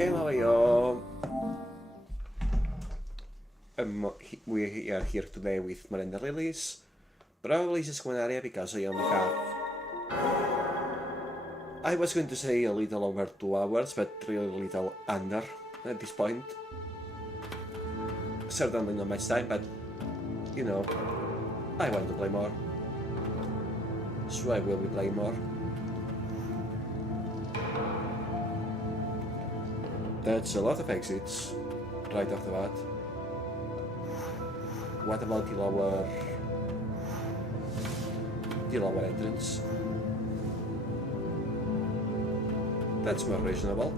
Hey, how are you? We are here today with Miranda Lilies. Probably just one area because I only have... I was going to say a little over 2 hours, but really little under at this point. Certainly not much time, but you know, I want to play more. So I will be playing more. That's a lot of exits right off the bat. What about the lower entrance? That's more reasonable.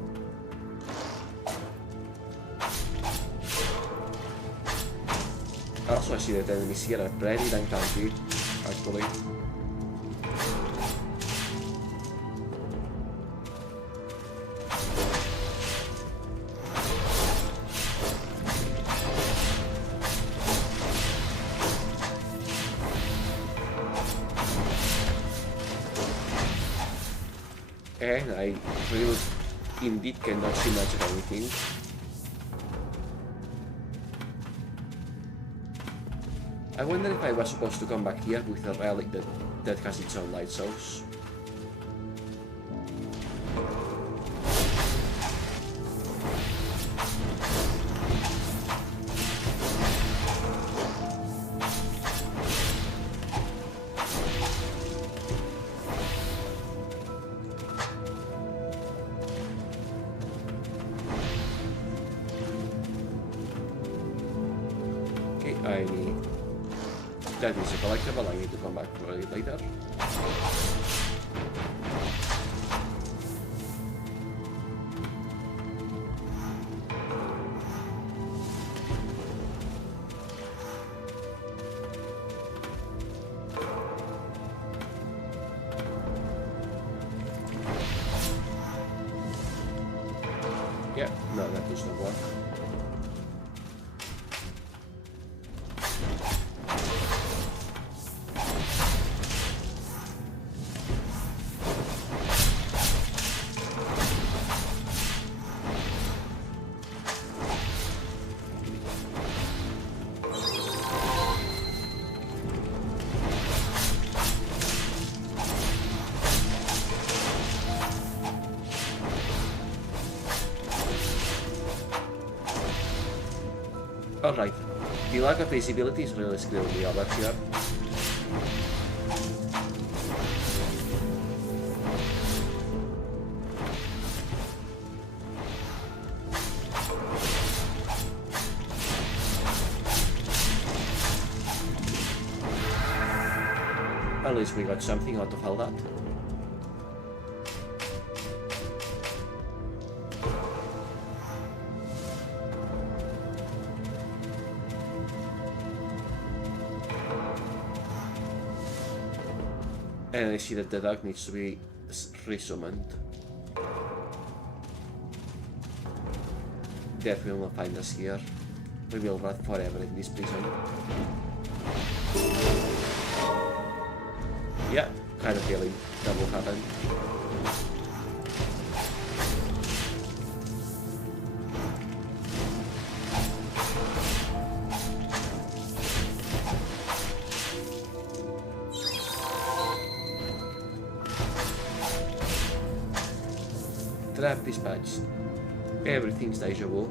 Also, I see that enemies here are pretty damn tanky, actually. And I really indeed cannot see much of anything. I wonder if I was supposed to come back here with a relic that has its own light source. That is a collectible, I need to come back for it later. Yeah, no, that does not work. Alright, the lack of visibility is really screwing me over here. At least we got something out of all that. And I see that the dog needs to be resummoned. That will not find us here. We will rot forever in this prison. Yeah, kind of feeling that will happen. Trap dispatched. Everything's deja vu.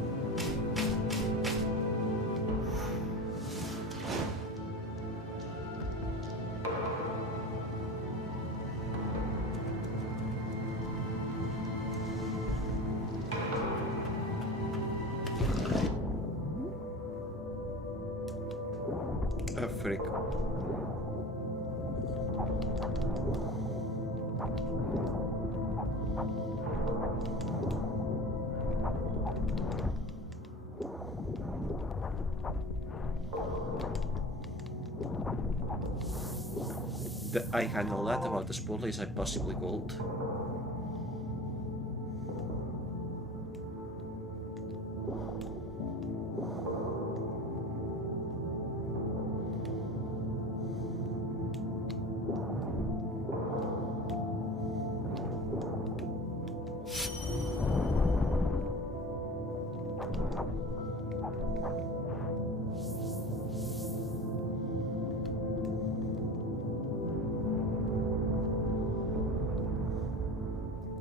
A freak. I handle that about as poorly as I possibly could.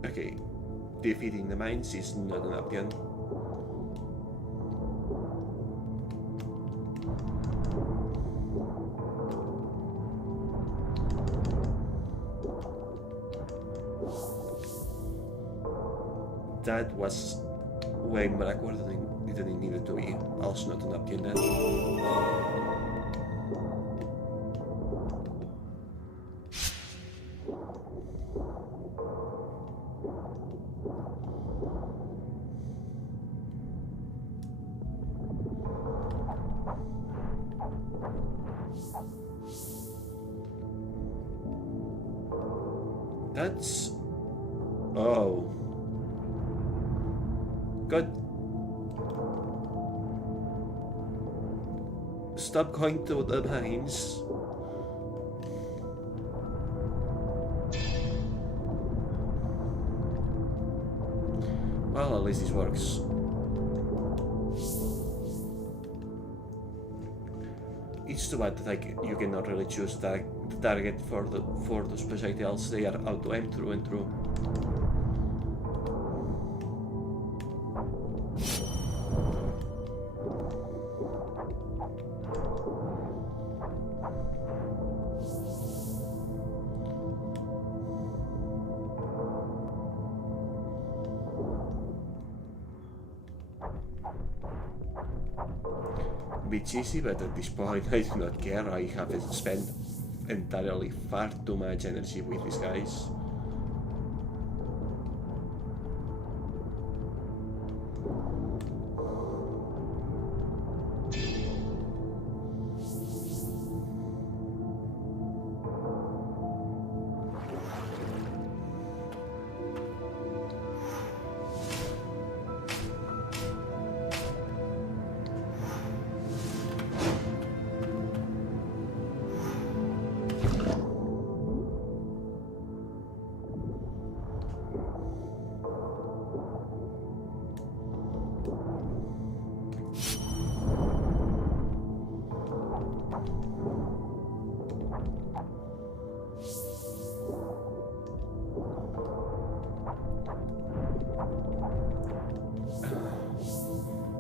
Okay, defeating the mines is not an option. That was way more awkward than it needed to be. Also not an option then. That's... Oh. God. Stop going to the mines. Well, at least this works. It's too bad that you cannot really choose the target for the specials. They are auto-aim through and through. Bit easy, but at this point I do not care. I have spent entirely far too much energy with these guys.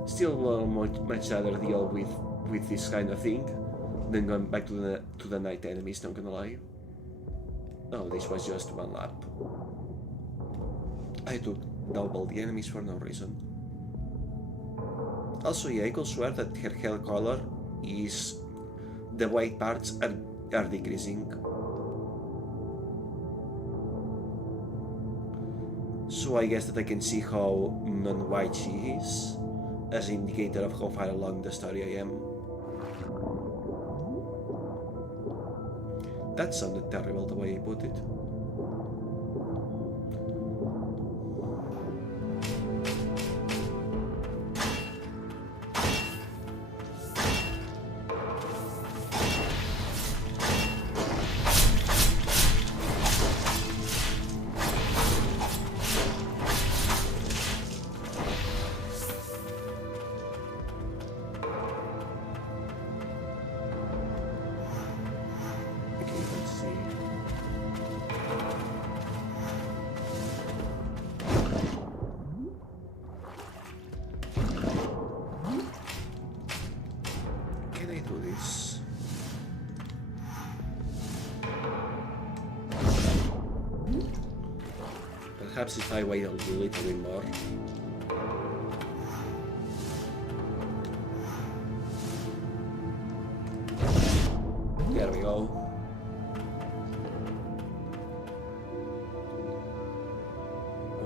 Still much rather deal with this kind of thing than going back to the night enemies, not gonna lie. Oh, this was just one lap. I took double the enemies for no reason. Also, yeah, I could swear that her hair color is... the white parts are decreasing. So I guess that I can see how non-white she is, as an indicator of how far along the story I am. That sounded terrible the way I put it. Perhaps if I wait a little bit more. There we go.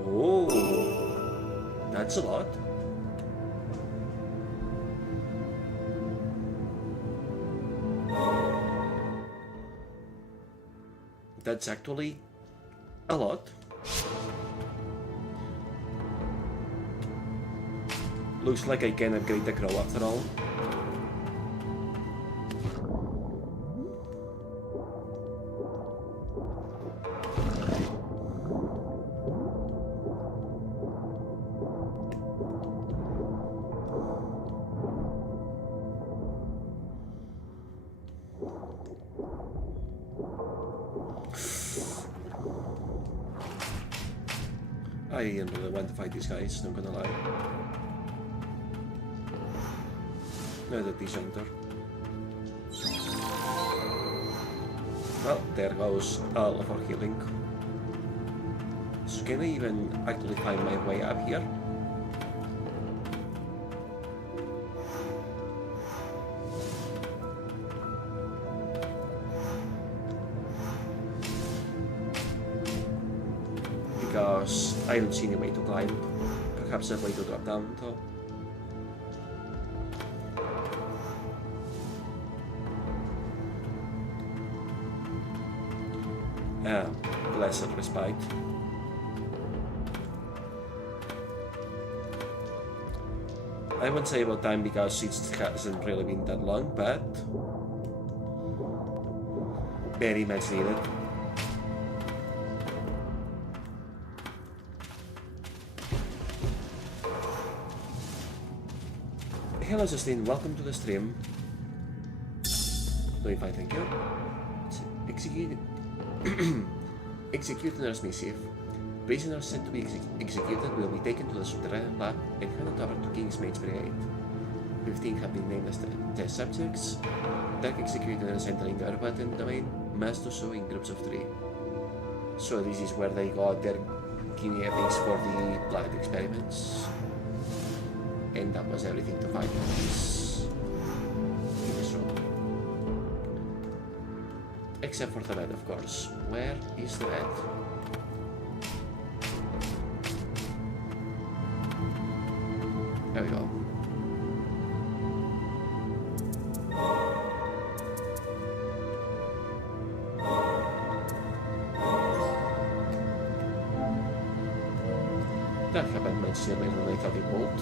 Oh, that's a lot. That's actually a lot. Looks like I can upgrade the crow after all. I didn't really want to fight these guys, not gonna lie. Not at this hunter. Well, there goes all of our healing. So can I even actually find my way up here? Because I don't see any way to climb. Perhaps a way to drop down though. Blessed respite. I won't say about time because it hasn't really been that long, but very much needed. Hello Justine, welcome to the stream. Doing fine, thank you. Executioner's missive. Prisoners sent to be executed will be taken to the subterranean lab and handed over to King's Mage's Brigade. 15 have been named as test subjects. Dark executioners entering the urban domain must do so in groups of 3. So this is where they got their guinea pigs for the blood experiments. And that was everything to find in this room. Except for the bed, of course. Where is the bed? There we go. That happened much sooner than I thought it would.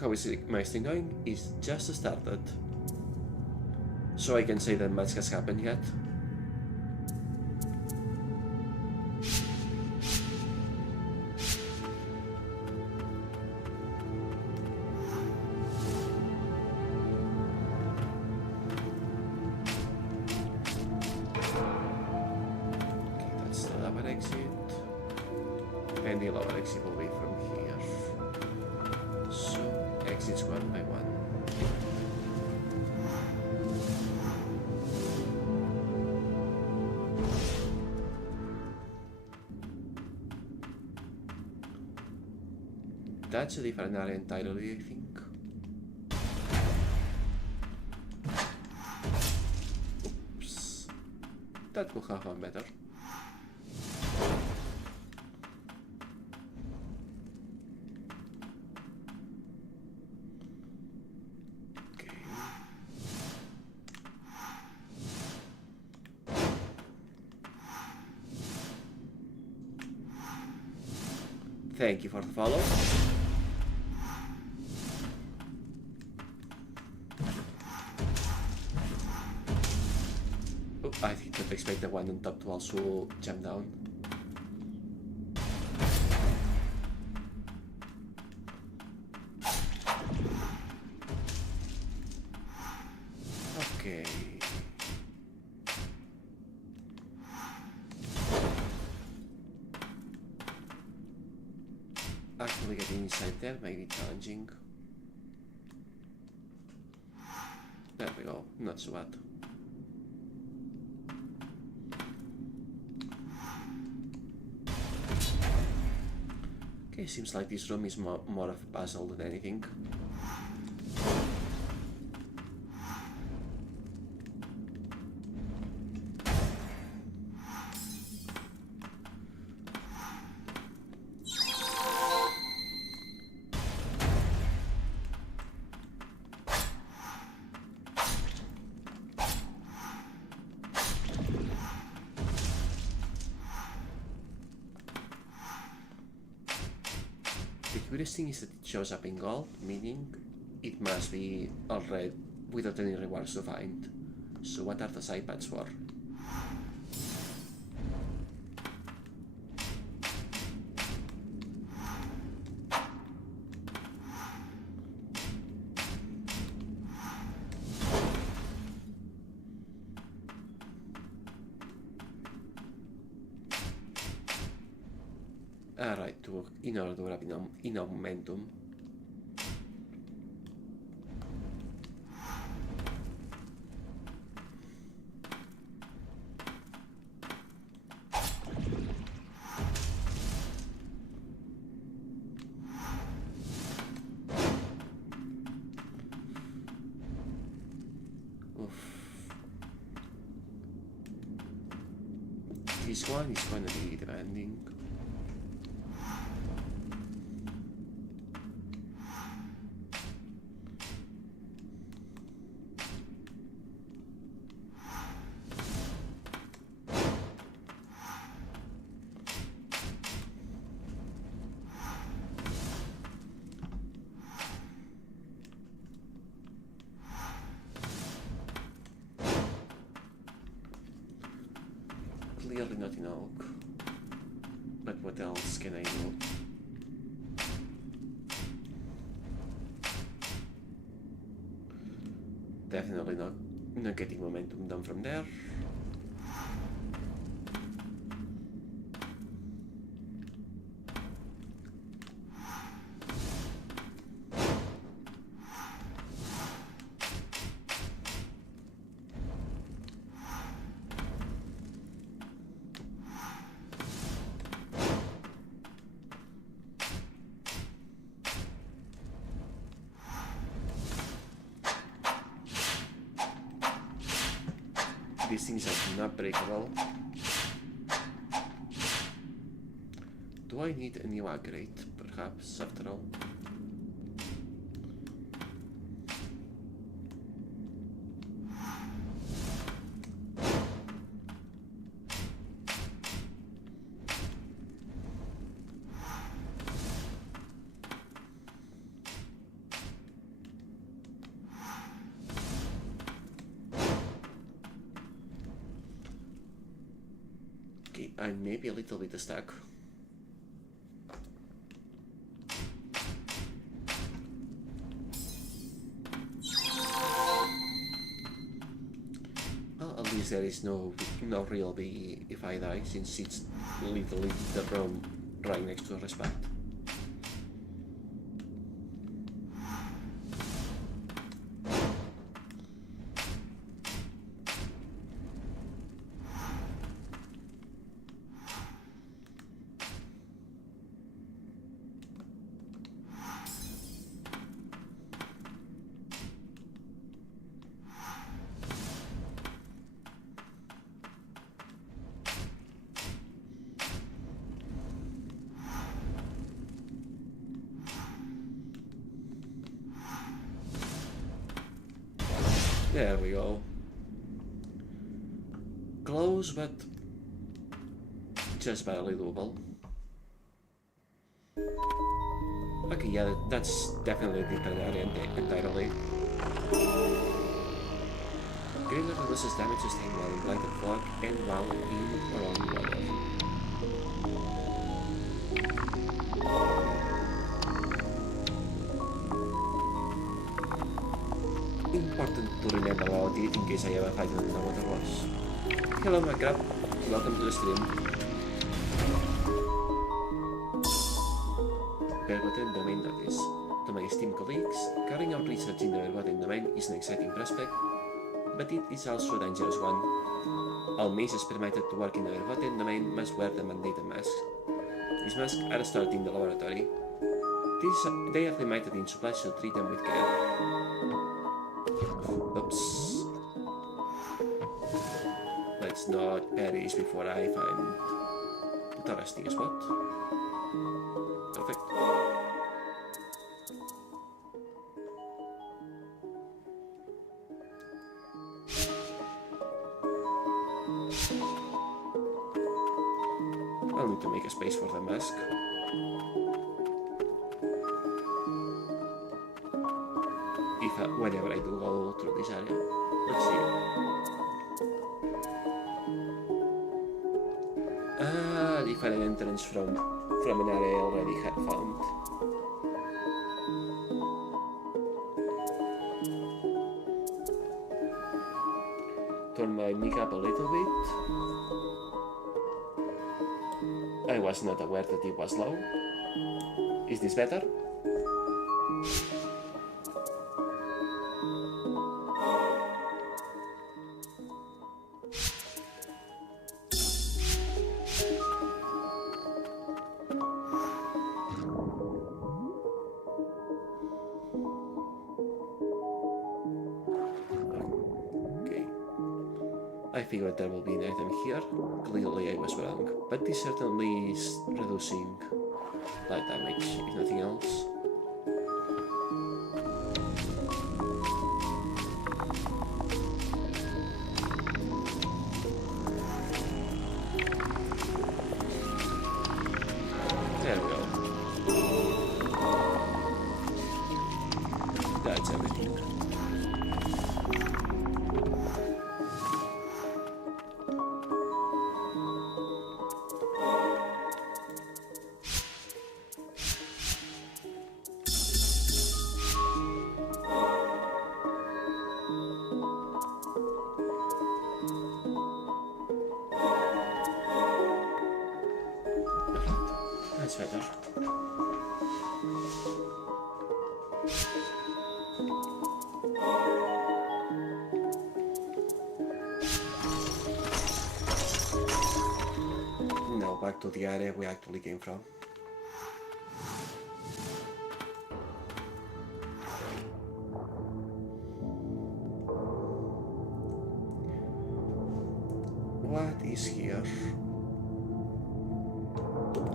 How is my stream going? It's just started. So I can say that much has happened yet. Okay, that's the lower exit. And the lower exit will be from here. So exits one by one. That's a different area entirely, I think. Oops. That could have gone better. Okay. Thank you for the follow. I did not expect the one on top to also jump down. Okay. Actually getting inside there may be challenging. There we go, not so bad. Okay, seems like this room is more of a puzzle than anything. The curious thing is that it shows up in gold, meaning it must be all red without any rewards to find. So what are the side paths for? Alright, in order to grab enough momentum. This one is gonna be demanding. Clearly not in oak, but what else can I do? Definitely not getting momentum done from there. These things are not breakable. Do I need a new upgrade, perhaps, after all? I'm maybe a little bit stuck. Well, at least there is no real biggie if I die, since it's literally the room right next to a respect. There we go. Close, but just barely doable. Okay, yeah, that's definitely a different area entirely. Graveyard reduces damage sustained while in blighted fog and while in or on water. Important to remember about it in case I ever fight on the water was. Hello my crab, welcome to the stream. Verboten domain notice. To my esteemed colleagues, carrying out research in the verboten domain is an exciting prospect, but it is also a dangerous one. All mages permitted to work in the verboten domain must wear the mandated masks. These masks are stored in the laboratory. They are limited in supply, so treat them with care. Oops. Let's not perish before I find the resting spot. Perfect. I'll need to make a space for the mask. Whenever I do go through this area. Let's see. Different entrance from an area I already had found. Turn my mic up a little bit. I was not aware that it was low. Is this better? I figured there will be an item here. Clearly I was wrong, but this certainly is reducing light damage, if nothing else. There we go. That's everything. That's better. Now back to the area we actually came from. What is here?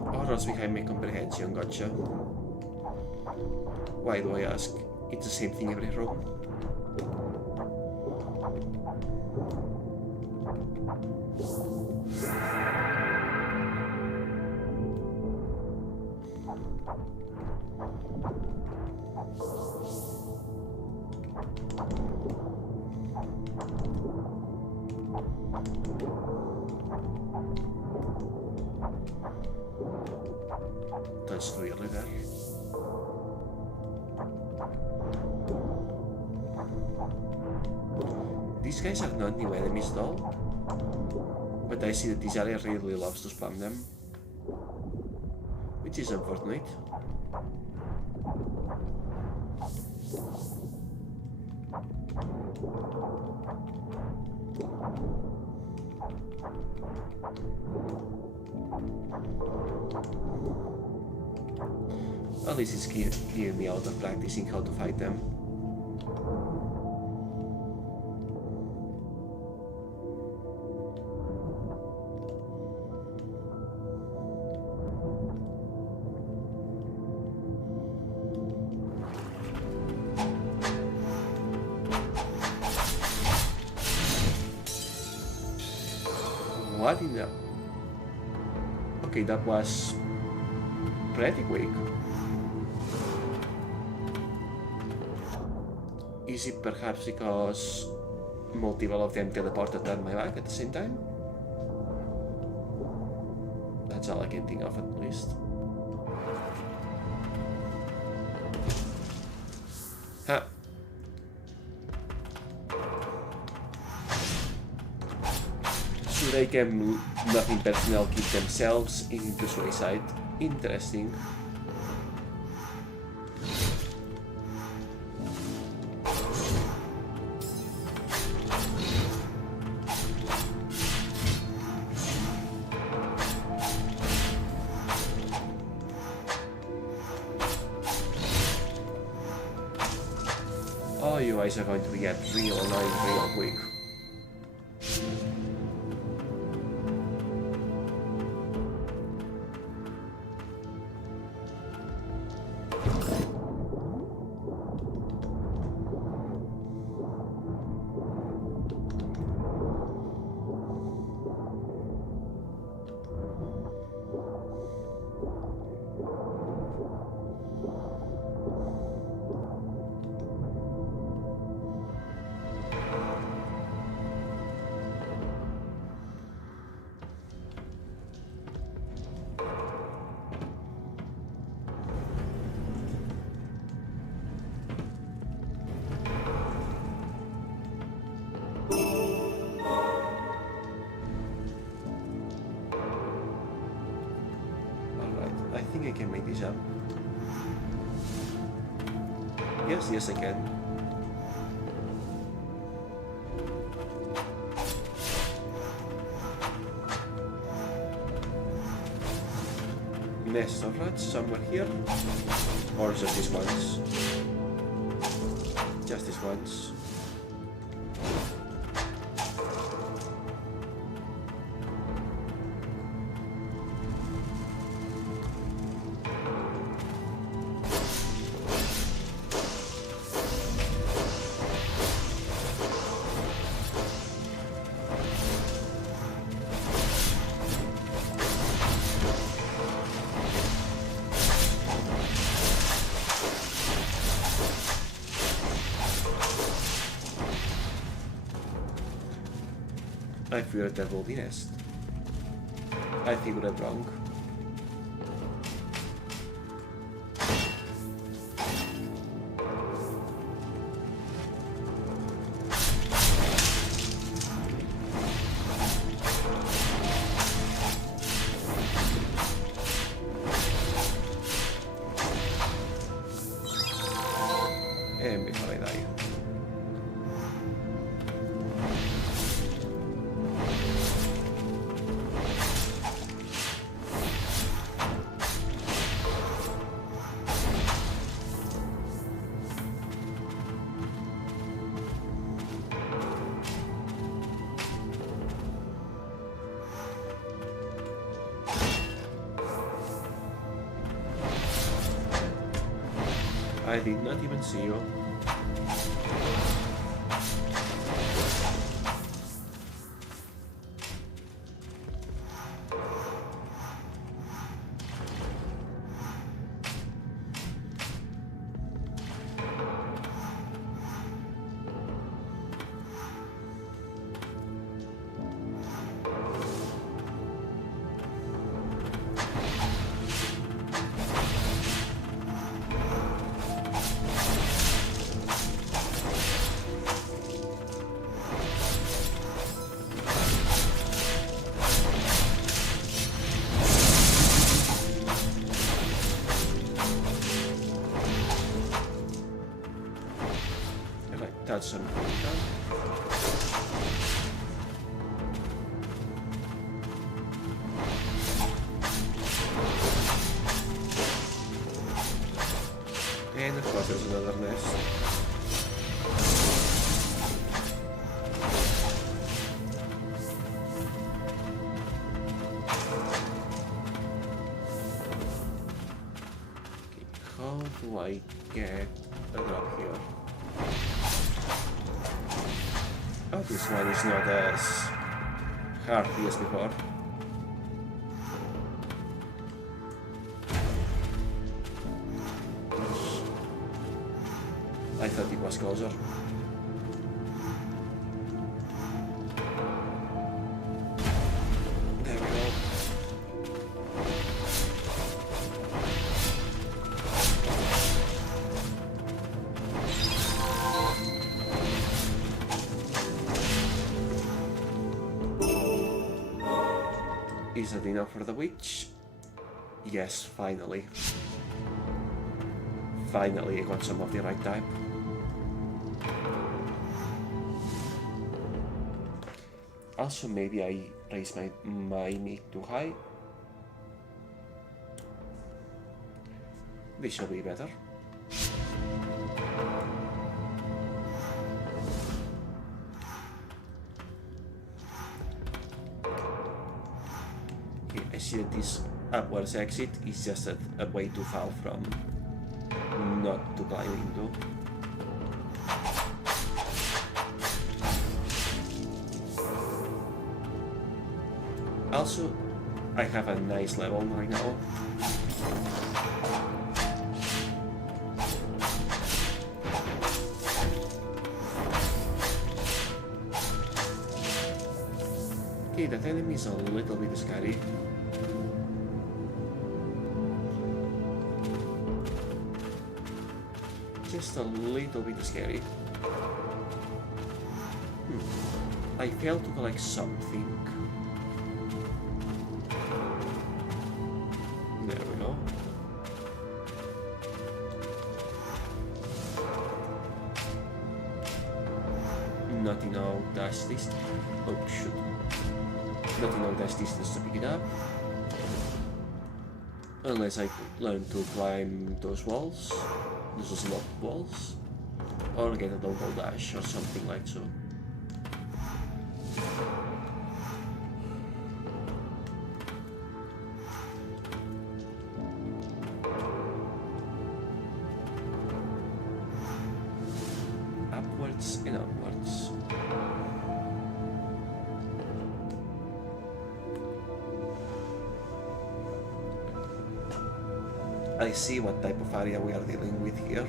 Horrors behind my comprehension, gotcha. Why do I ask? It's the same thing every room. That's really there. These guys are not new enemies though, but I see that this area really loves to spam them, which is unfortunate. At least it's gearing me out of practicing how to fight them. What in the... Okay, that was pretty quick. Is it perhaps because multiple of them teleported on my back at the same time? That's all I can think of at least. Huh. So they can nothing personal keep themselves into suicide. Interesting. Oh, you guys are going to get real annoying real quick. I think I can make this jump. Yes, I can. Nest of rats somewhere here, or just this once? Just this once. I feared there will be nest. I figured I'm wrong. And before I die. I did not even see you. That's some done. And of course there's another nest. Okay, how do I get a drop here? Oh, this one is not as hardy as before. I thought it was closer. There we go. Is that enough for the witch? Yes, finally. Finally, I got some of the right type. Also, maybe I raise my meat too high. This should be better. I see that this upwards exit is just a way too far from not to climb into. Also, I have a nice level right now. Okay, that enemy is a little bit scary. Just a little bit scary. I failed to collect something. There we go. not enough dash distance. Oh shoot. Not enough dash distance to pick it up. Unless I learn to climb those walls. Those locked walls. Or get a double dash or something like so. Upwards and upwards. I see what type of area we are dealing with here.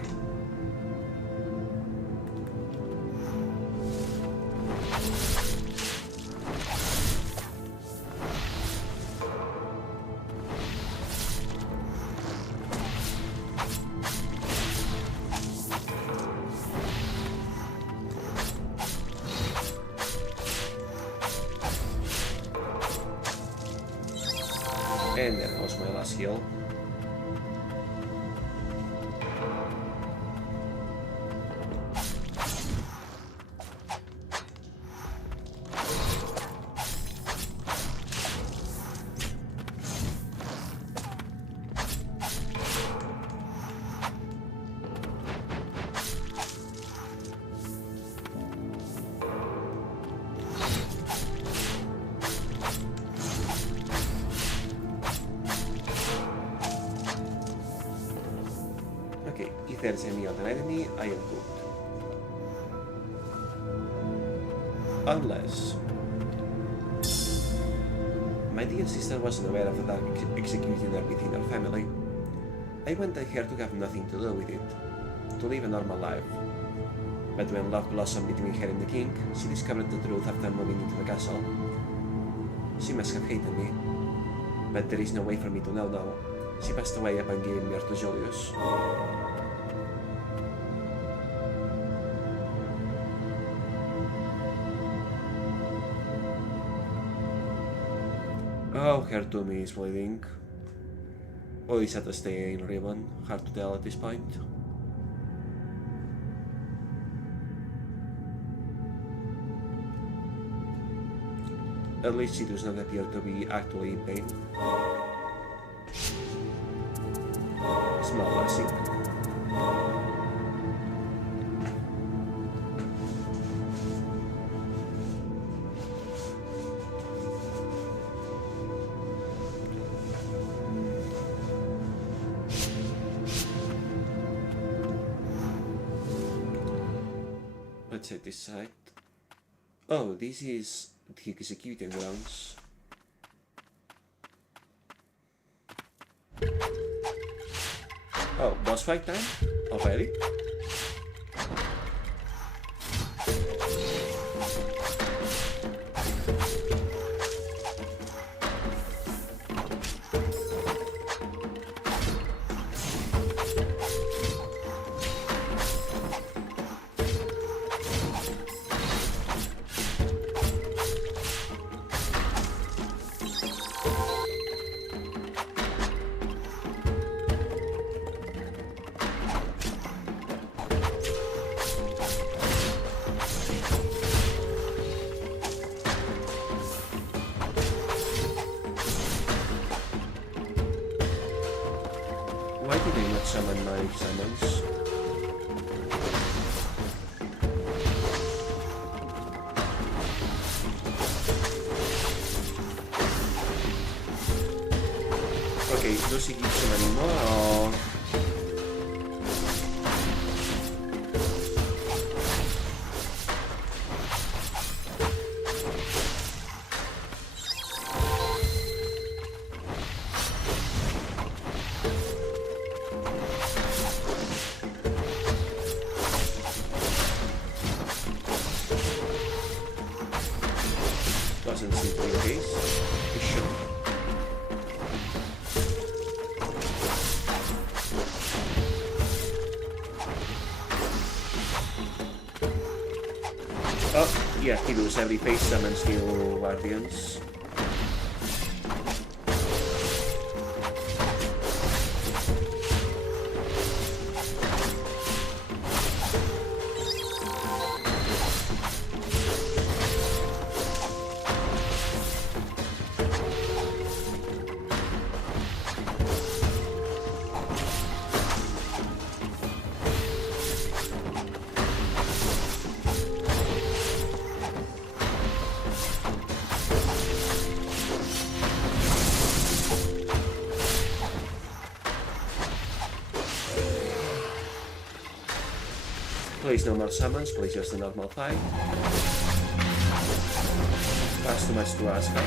And there goes my last heal. Okay, if there's any other enemy, I am cooked. Unless... my dear sister wasn't aware of the dark executioner within her family. I wanted her to have nothing to do with it, to live a normal life. But when love blossomed between her and the king, she discovered the truth after moving into the castle. She must have hated me, but there is no way for me to know now. She passed away upon giving birth to Julius. Oh, her tomb is bleeding. Or is that a stained ribbon? Hard to tell at this point. At least she does not appear to be actually in pain. Small blessing. Let's set this aside. Oh, this is the executing grounds. Oh, boss fight time? Already? Why did I not summon my summons? Okay, do she keep summoning more or... doesn't seem to be the case. It should. Oh, yeah, he loses every face summons new guardians. Place no more summons, place just a normal fight. Pass too much to Asuka.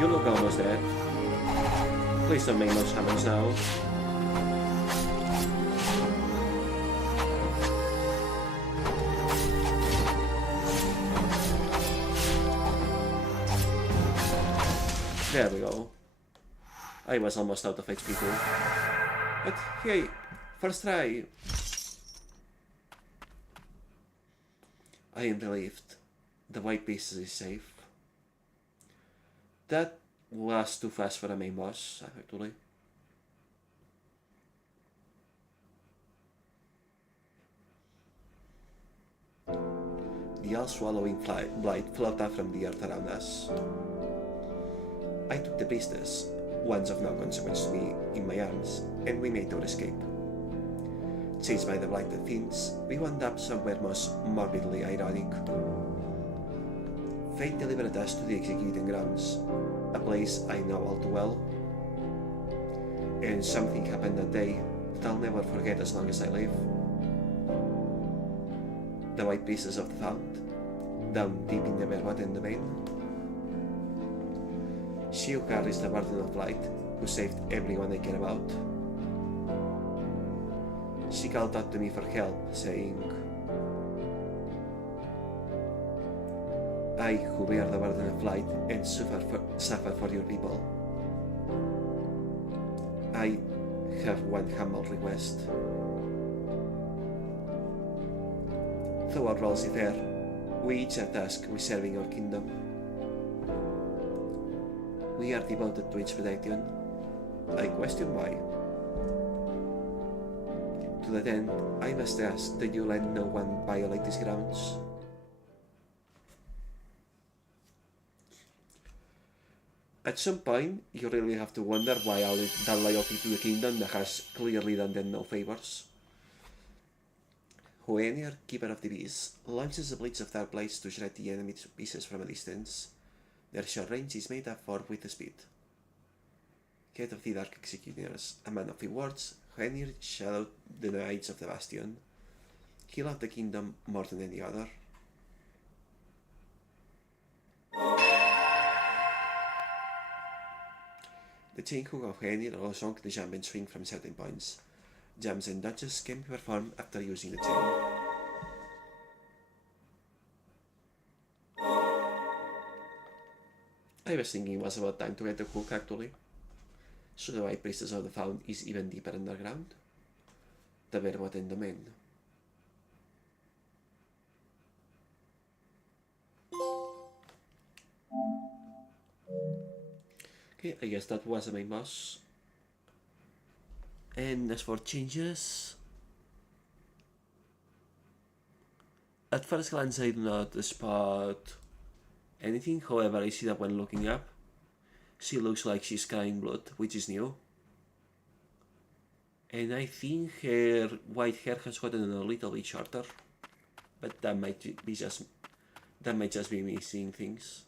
You look almost dead. Please don't make much happens now. There we go. I was almost out of HP too. But hey, first try. I am relieved. The white pieces is safe. That was too fast for a main boss, actually. The all-swallowing blight floated out from the earth around us. I took the beasties, ones of no consequence to me, in my arms, and we made our escape. Chased by the blighted fiends, we wound up somewhere most morbidly ironic. Fate delivered us to the executing grounds, a place I know all too well. And something happened that day that I'll never forget as long as I live. The white pieces of the found, down deep in the verboten domain. She who carries the burden of light, who saved everyone I care about. She called out to me for help, saying, I who bear the burden of light and suffer for your people. I have one humble request. Though our roles differ, we each are tasked with serving our kingdom. We are devoted to its protection. I question why. To that end, I must ask that you let no one violate these grounds. At some point, you really have to wonder why all that loyalty to the kingdom that has clearly done them no favors. Hoenir, Keeper of the Beast, launches a blitz of dark blades to shred the enemy to pieces from a distance. Their short range is made up for with speed. Head of the Dark Executioners, a man of few words, Hoenir shadowed the Knights of the Bastion. He loved the kingdom more than any other. The chain hook of Hoenir allows on the jump and swing from certain points. Jumps and dodges can be performed after using the chain. I was thinking it was about time to get the hook actually. So the White Priestess of the Found is even deeper underground. The verboten domain. Okay, I guess that was the main boss. And as for changes, at first glance I do not spot anything, however I see that when looking up, she looks like she's crying blood, which is new. And I think her white hair has gotten a little bit shorter, but that might just be me seeing things.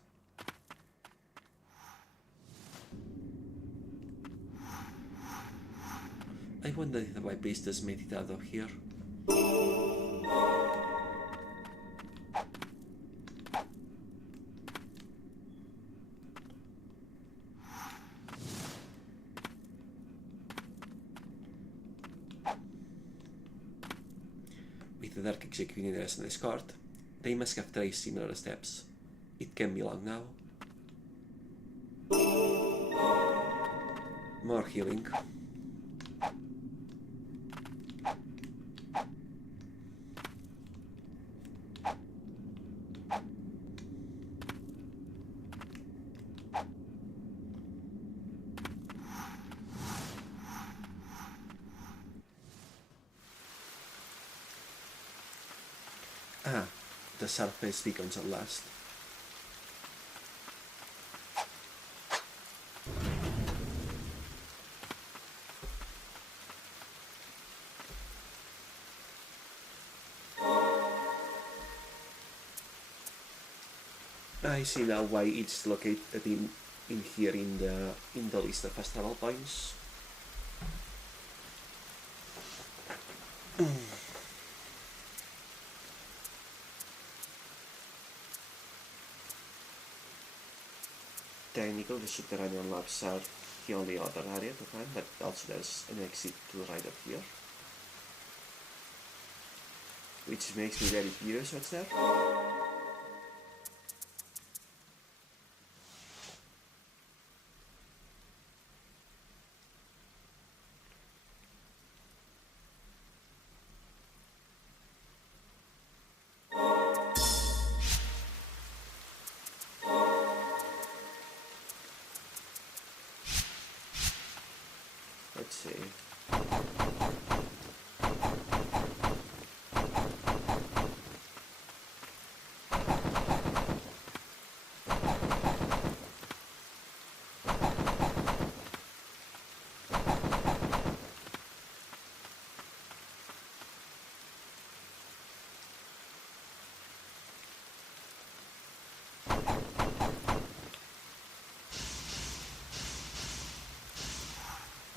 I wonder if the White Priestess made it out of here. With the Dark Executioners and escort, they must have traced similar steps. It can be long now. More healing. the surface beacons at last. I see now why it's located in here in the list of fast travel points. Technically, the subterranean labs are the only other area to find, but also there's an exit to the right up here, which makes me very curious what's there. Let's see.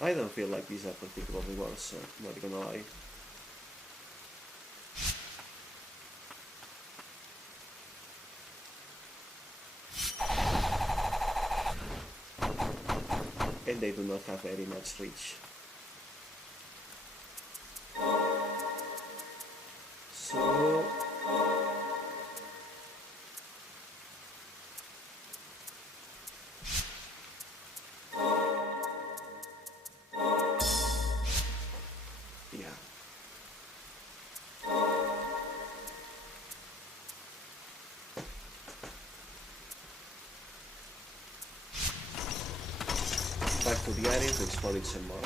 I don't feel like these are particularly worse, so I'm not gonna lie. And they do not have very much reach. So... yeah. Back to the area to explore it some more.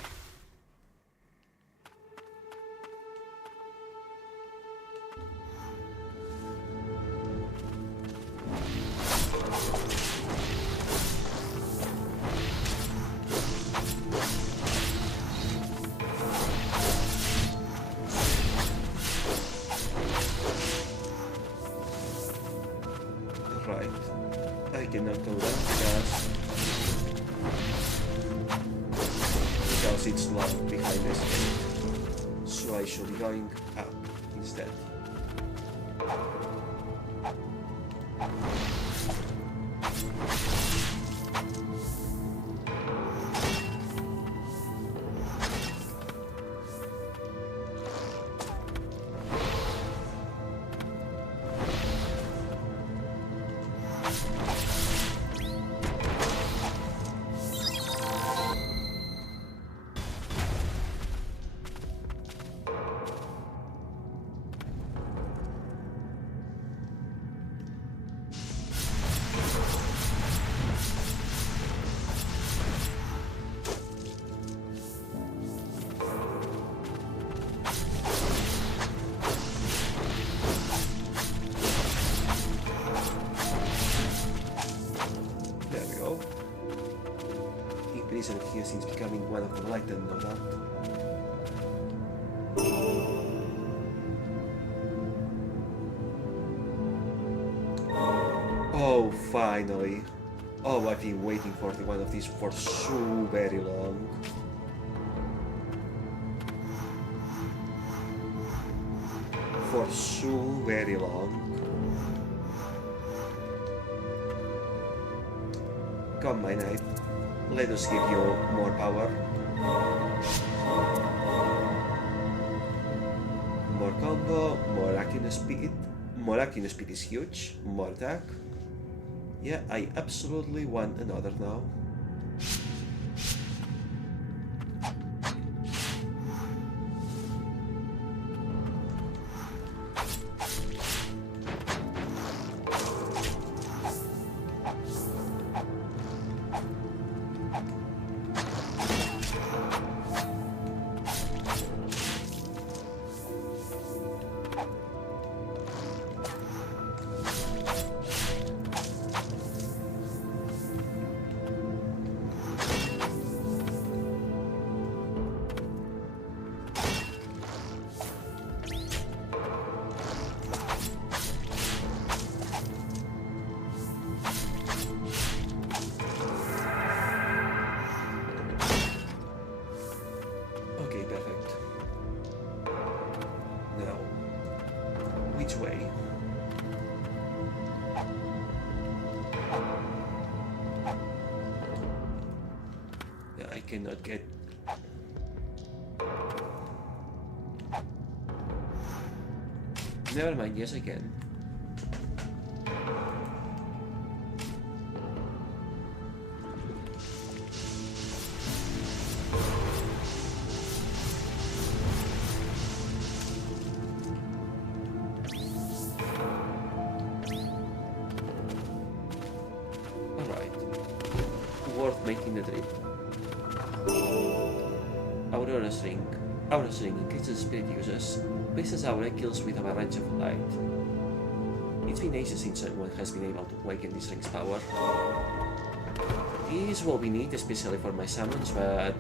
Right. I cannot go down because it's locked behind this gate. So I should be going up instead. Here seems becoming one of the light and no doubt. Oh, finally. Oh, I've been waiting for one of these for so very long. For so very long. Come, my knight. Let us give you more power. More combo, more accurate speed. More accurate speed is huge. More attack. Yeah, I absolutely want another now. which way. Yeah, I cannot get... Never mind, yes I can. Alright. Worth making the trip. Aurora's ring. Aura's ring increases spirit users. Places aura kills with a barrage of light. It's been ages since someone has been able to awaken this ring's power. This will be neat, especially for my summons, but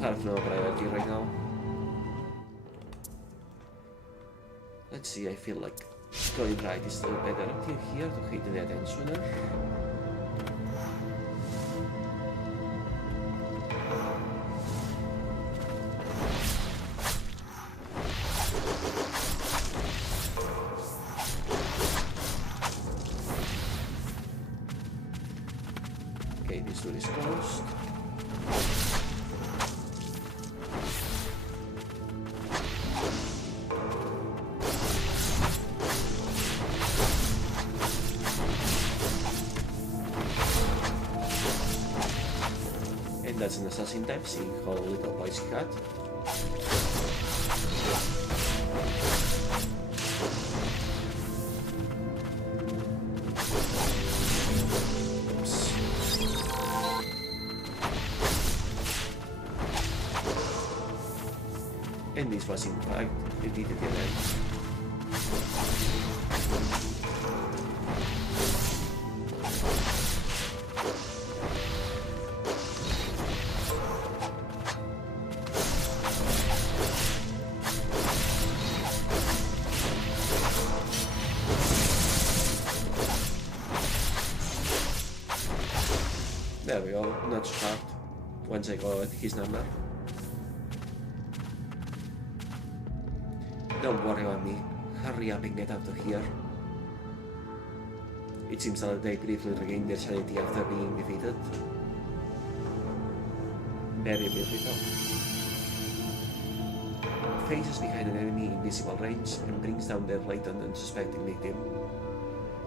far from a priority right now. Let's see, I feel like going right is still better until here to hit the dead end sooner. Okay, this door is closed. And that's an assassin type, seeing how little boys he had. And this was in fact edited event. There we go, not so hard once I got his number. Don't worry about me. Hurry up and get out of here. It seems that they briefly regained their sanity after being defeated. Very beautiful. Faces behind an enemy in visible range and brings down their late and unsuspecting victim.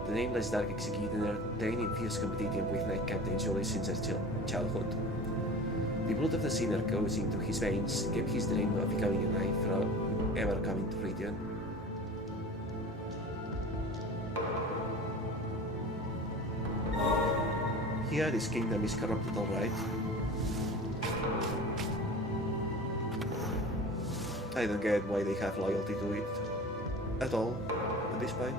The nameless Dark Executioner trained in fierce competition with Knight Captain Julie since their childhood. The blood of the sinner goes into his veins, kept his dream of becoming a knight from ever coming to fruition. Here, this kingdom is corrupted, alright. I don't get why they have loyalty to it at all at this point.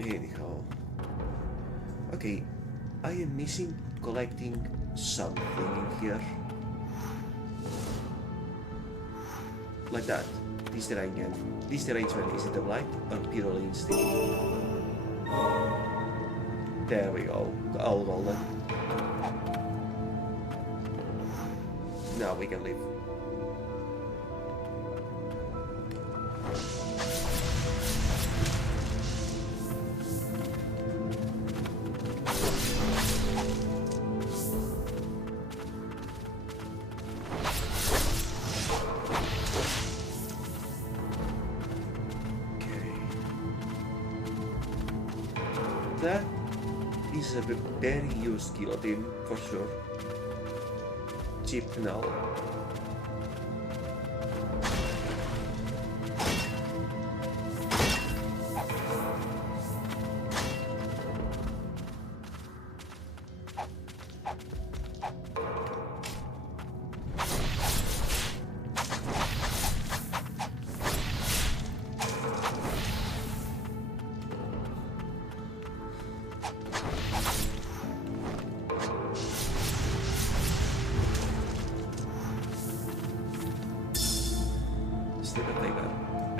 Anyhow, okay, I am missing collecting something in here. Like that. This derangement is it a blight or purely instinct? There we go, all golden. Now we can leave. That is a very used guillotine for sure. Cheap now.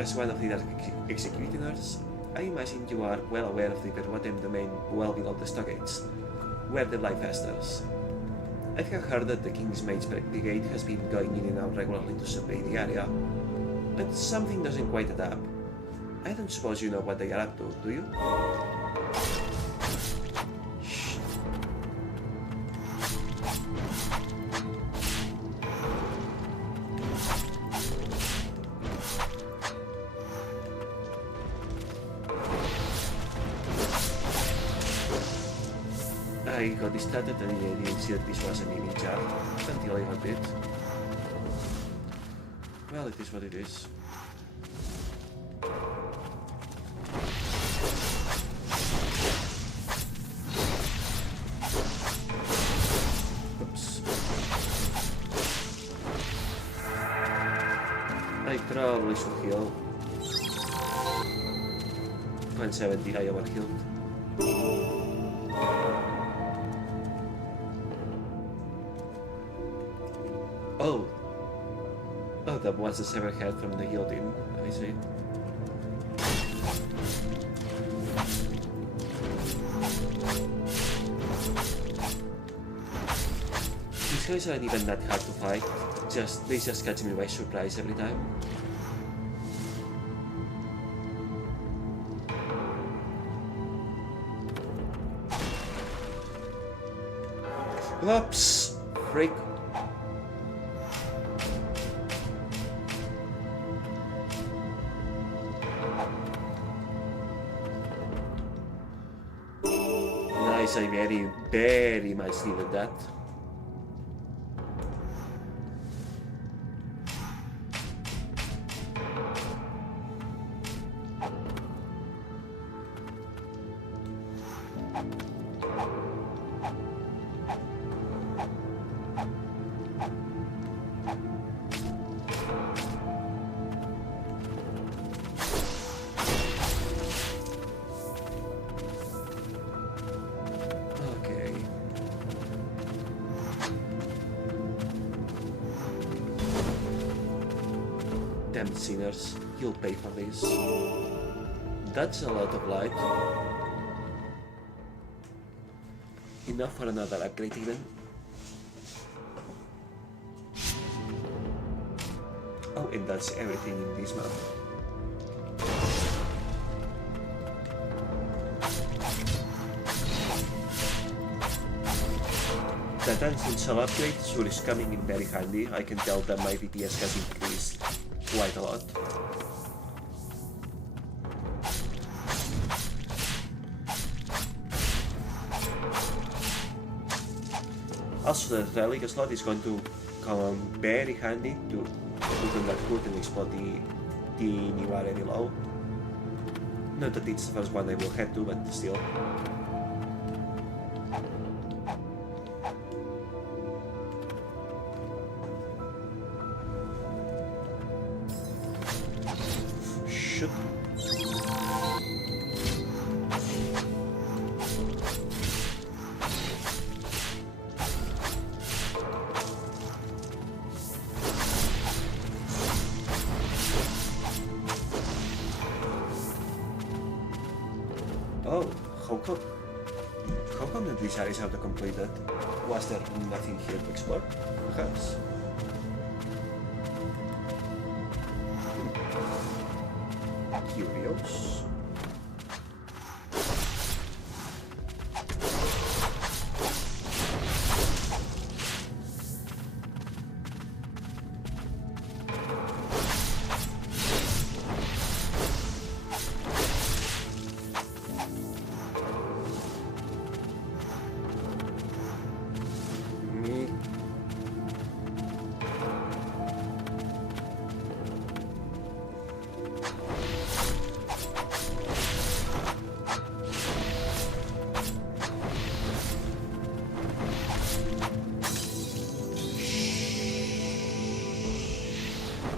As one of the Dark Executioners, I imagine you are well aware of the verbatim domain well below the stockades, where the Blightfasters. I have heard that the King's Mage Brigade has been going in and out regularly to survey the area, but something doesn't quite add up. I don't suppose you know what they are up to, do you? Shh. I got distracted and I didn't see that this was an image art until I got it. Well, it is what it is. Oops. I probably should heal. 170 I overhealed. Oh! Oh, that was the severed head from the guillotine, I see. These guys aren't even that hard to fight, they just catch me by surprise every time. Oops! Freak! Nice, I very much needed that. Damn sinners, you'll pay for this. That's a lot of light. Enough for another upgrade even. Oh, and that's everything in this map. That ancient cell upgrade sure is coming in very handy. I can tell that my DPS has increased quite a lot. Also, the relic slot is going to come very handy to put on that hood and explode the new area below. Not that it's the first one I will head to, but still. Shoot. Oh, how come that these areas have to complete that? Was there nothing here to explore? Perhaps. Curious.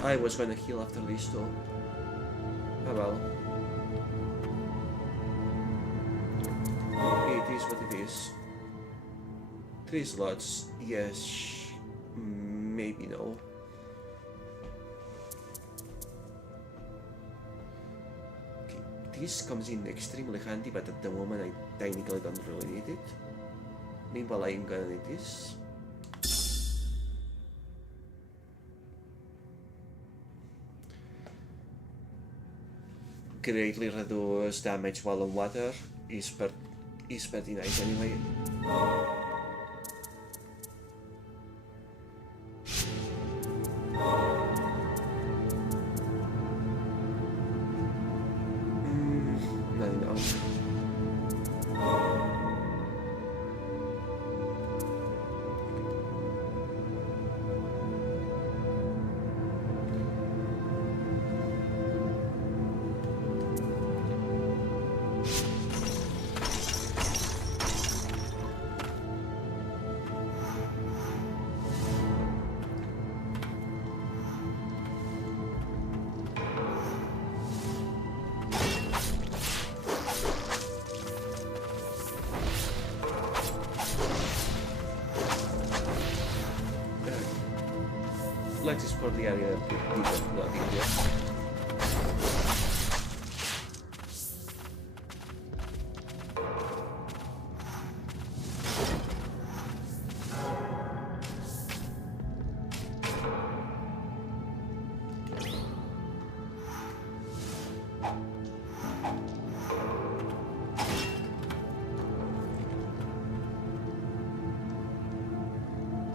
I was gonna heal after this too. Oh well. It is what it is. 3 slots, yes, maybe no. this comes in extremely handy, but at the moment I technically don't really need it. Meanwhile, I'm gonna need this. Greatly reduce damage while on water is pretty nice anyway. Not enough. Let's explore the area a bit deeper, not here.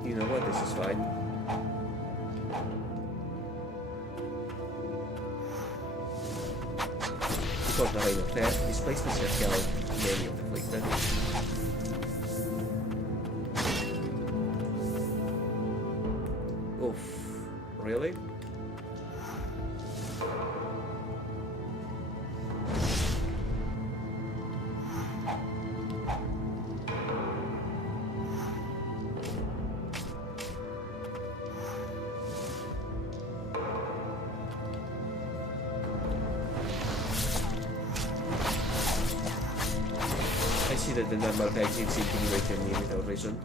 You know what, this is fine. Because the rain of death, this place will have killed many of the afflicted. Oof, really? That the number of exits intimidated me without reason.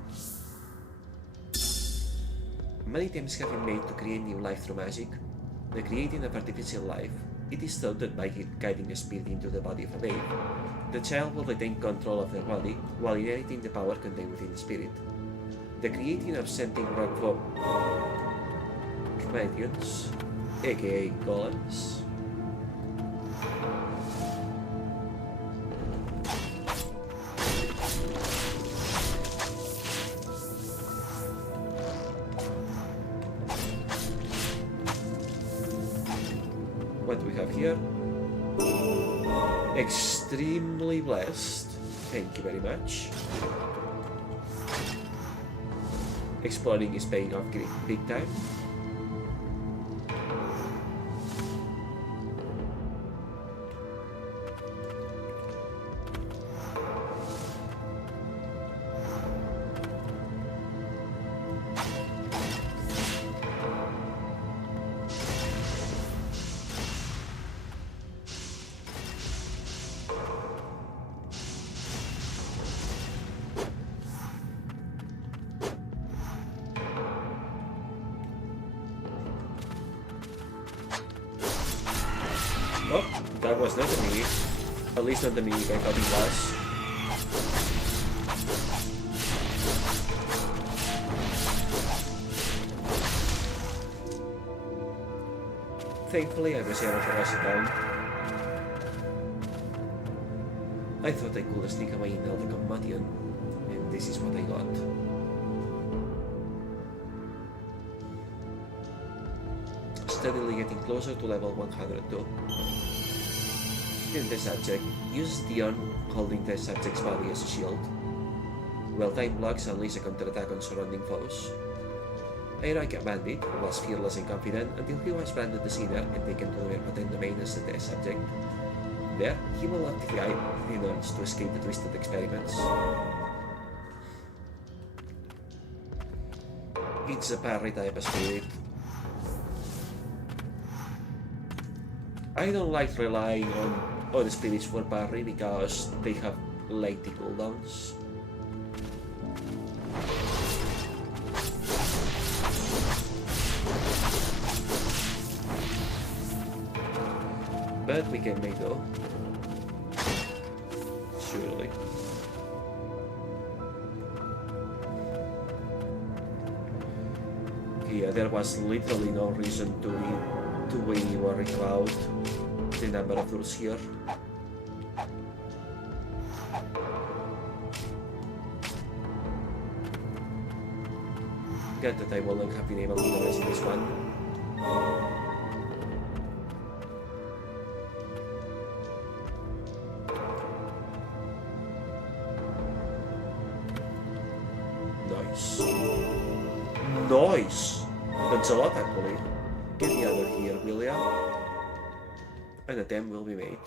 Many attempts have been made to create new life through magic. The creating of artificial life, it is thought that by guiding a spirit into the body of a babe, the child will retain control of their body while inheriting the power contained within the spirit. The creating of sentient rock for chameleons, aka golems. What we have here? Extremely blessed. Thank you very much. Exploring is paying off big time. Oh, that was not the mini. At least not the mini I thought it was. Thankfully, I was able to rush it down. I thought I could sneak away in the companion, and this is what I got. Steadily getting closer to level 102. In the subject, use Dion holding the subject's body as a shield. Well-timed blocks unleash a counterattack on surrounding foes. Iraq a bandit who was fearless and confident until he was branded the sinner and taken to the Verpotent domain as the test subject. There, he will activate demons to escape the twisted experiments. It's a parry type of spirit. I don't like relying on spirits for parry because they have lengthy cooldowns. But we can make though. Yeah, there was literally no reason to be worried about the number of tools here. Good that I will not have been able to do this one. Nice. Nice! That's a lot actually. Get the other here, will ya? An attempt will be made.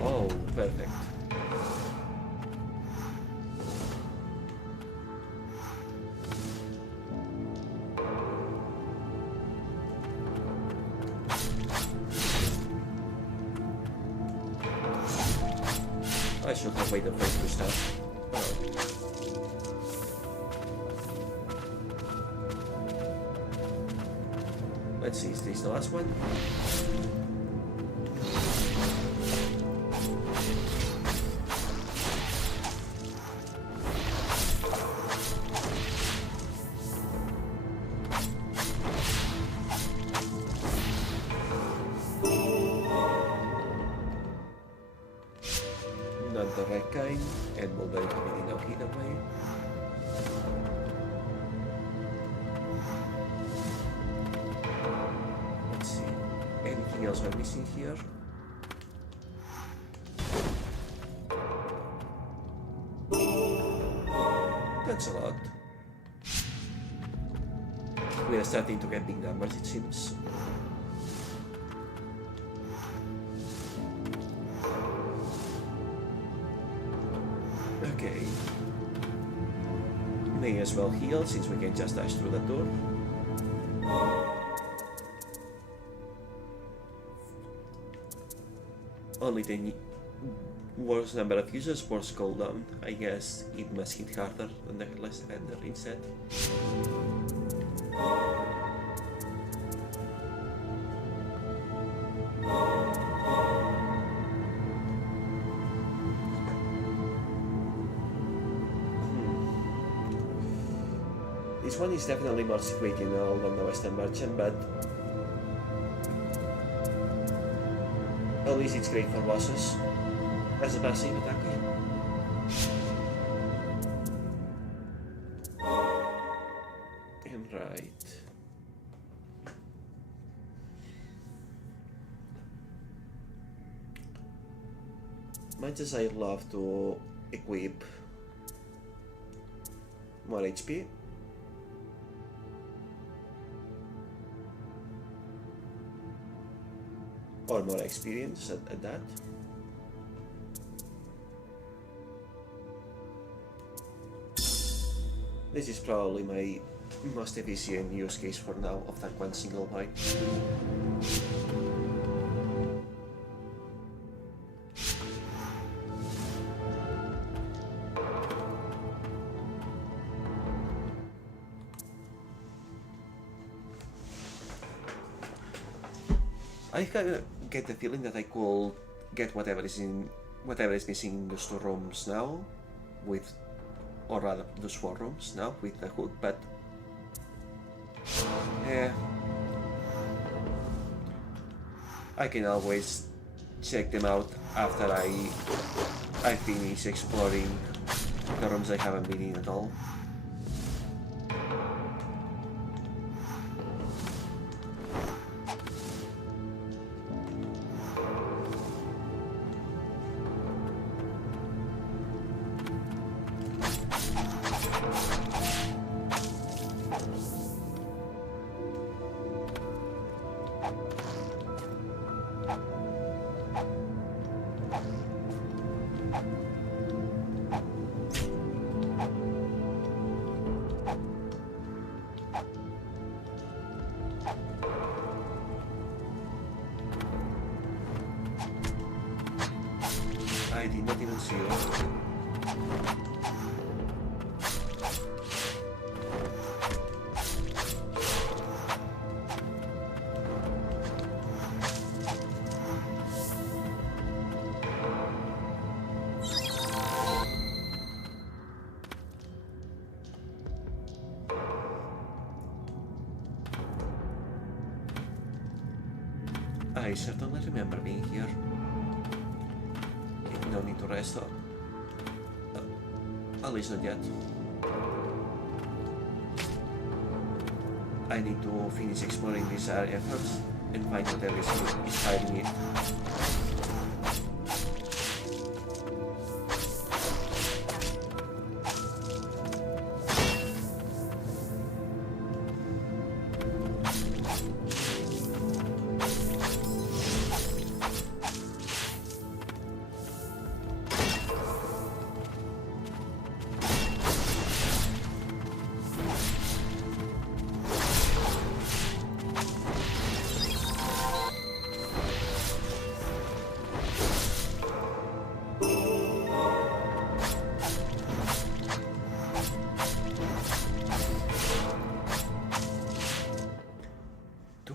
Oh, perfect. I should have waited for it to start. Oh. Let's see, is this the last one? Not the right kind, and will very heavily knock either way. Let's see. Anything else we're missing here? That's a lot. We are starting to get big numbers, it seems. Okay. May as well heal since we can just dash through the door. Only the worst number of users, worst cooldown. I guess it must hit harder than the Headless Defender instead. This one is definitely more situational than the Western Merchant, but at least it's great for bosses as a passive attacker. And right. Much as I love to equip more HP, or more experience at that. This is probably my most efficient use case for now of that one single bite. I kind of get the feeling that I could get whatever is missing in those 2 rooms now, with, or rather those 4 rooms now with the hook, but yeah, I can always check them out after I finish exploring the rooms I haven't been in at all. I did not even see it. I certainly remember being here. Okay, no need to rest up. At least not yet. I need to finish exploring this area first and find what else is hiding it.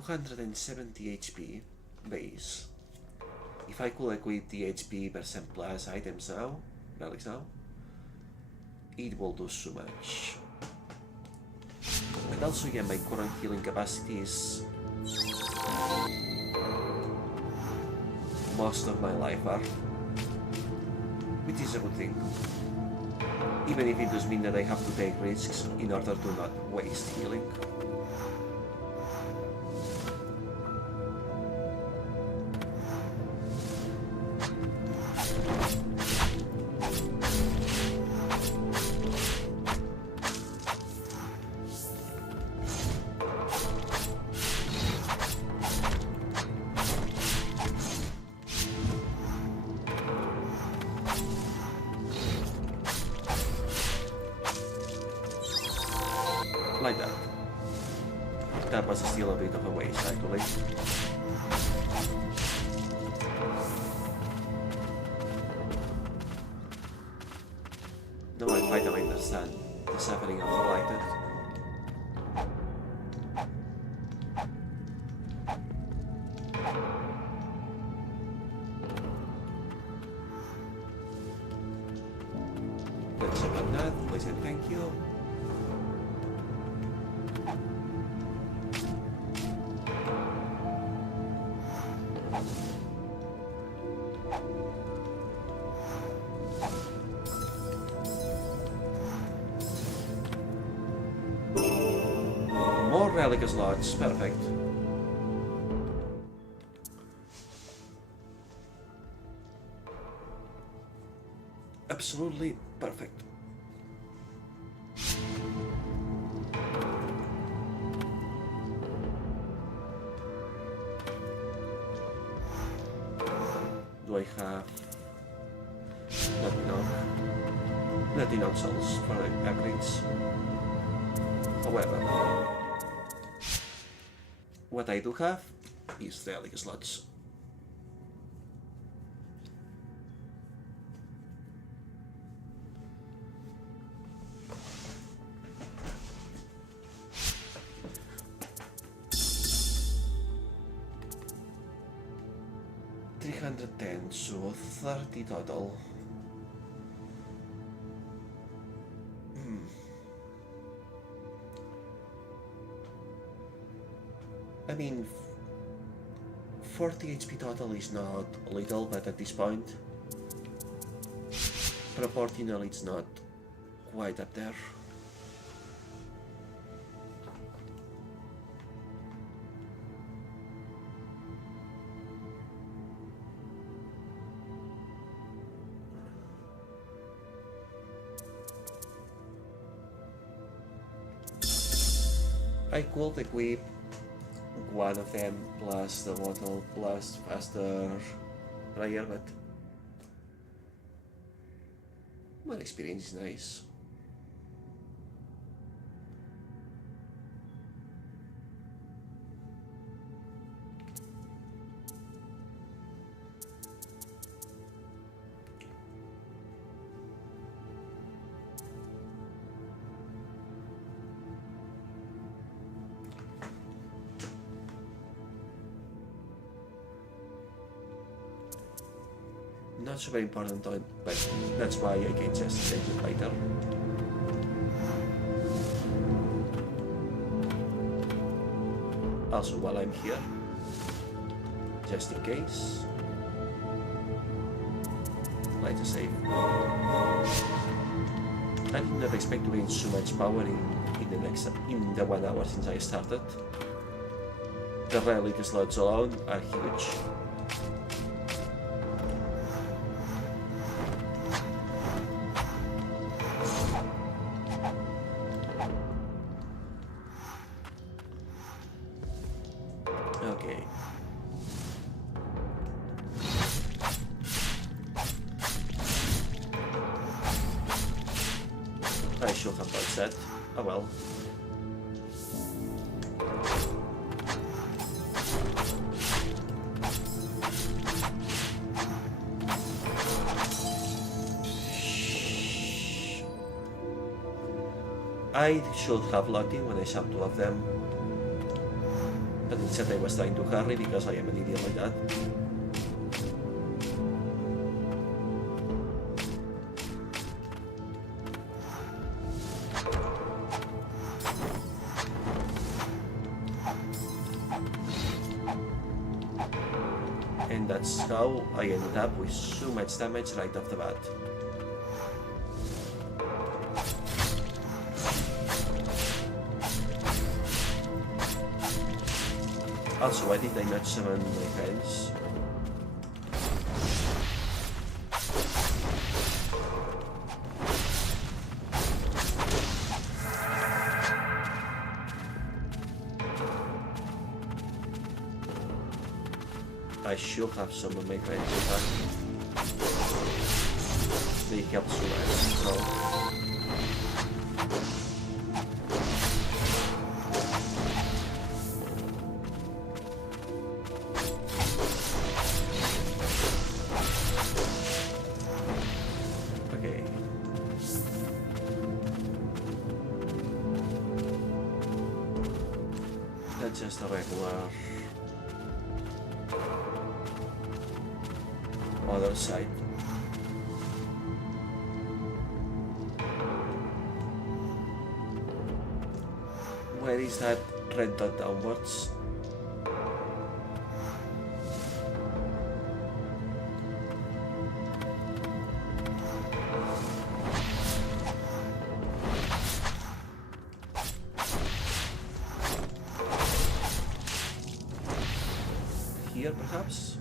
270 HP base. If I could equip the HP percent plus items now, relics now, it will do so much. And also, yeah, my current healing capacity is most of my life bar, which is a good thing. Even if it does mean that I have to take risks in order to not waste healing. Like that. That was still a bit of a waste, actually. No, I finally understand the suffering of the lighted. Let's open that, please and thank you. More relic slots, perfect. Absolutely perfect. Do I have not enough cells for upgrades? However, what I do have is relic slots. $310, so 30 total. I mean, 40 HP total is not little, but at this point, proportional it's not quite up there. I could equip one of them plus the bottle plus faster prayer, but my experience is nice. Not super important, but that's why I can just take it later. Also, while I'm here, just in case. Like to save. I did not expect to gain so much power in the 1 hour since I started. The reality slots alone are huge. Okay. I should have done that. Oh well. I should have logged in when I saw 2 of them. But instead I was trying to hurry because I am an idiot like that. And that's how I ended up with so much damage right off the bat. Also, why did I not summon my friends? I should have summoned my friends in fact. They helped so much, so... Just a regular other side. Where is that red dot downwards? Here, perhaps?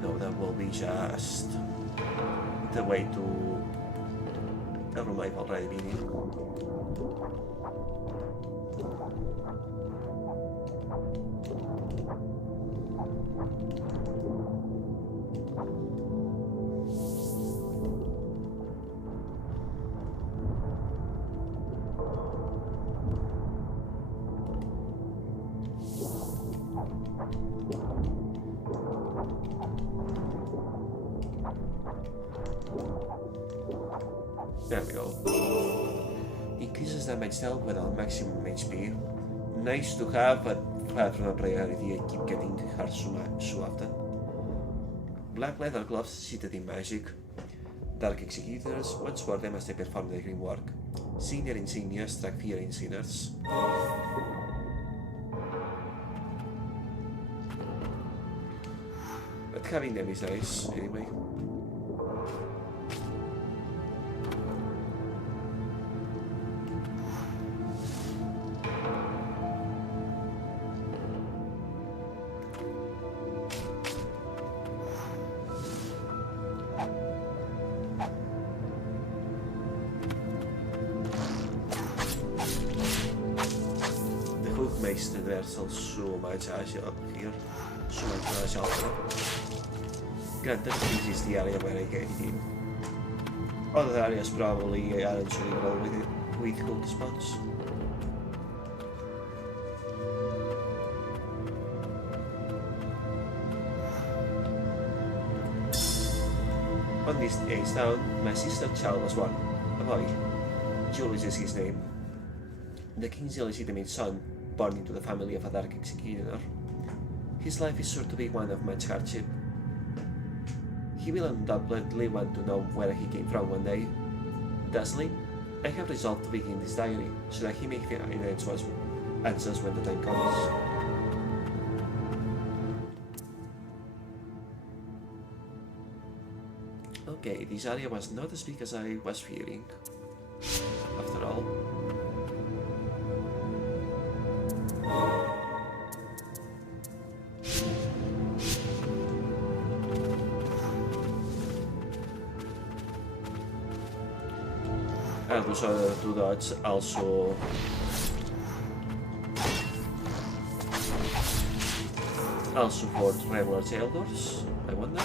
No, that will be just the way to the room I've already been in. There we go. Increases damage dealt without maximum HP. Nice to have, but far from a priority. I keep getting hurt so often. Black leather gloves seated in magic. Dark executors, watch for them as they perform their grim work. Seeing their insignia, strike fear in sinners. But having them is nice, anyway. Makes the vessel so much agile here, so much more agile. Granted, this is the area where I get in. Other areas probably aren't suitable with hook spots. On this day's town, my sister child was born. A boy. Julius is his name. The king's illegitimate son, born into the family of a dark executioner. His life is sure to be one of much hardship. He will undoubtedly want to know where he came from one day. Thusly, I have resolved to begin this diary, so that he may find answers when the time comes. Okay, this area was not as big as I was fearing, after all. And those other two dots also for regular jail doors, I wonder.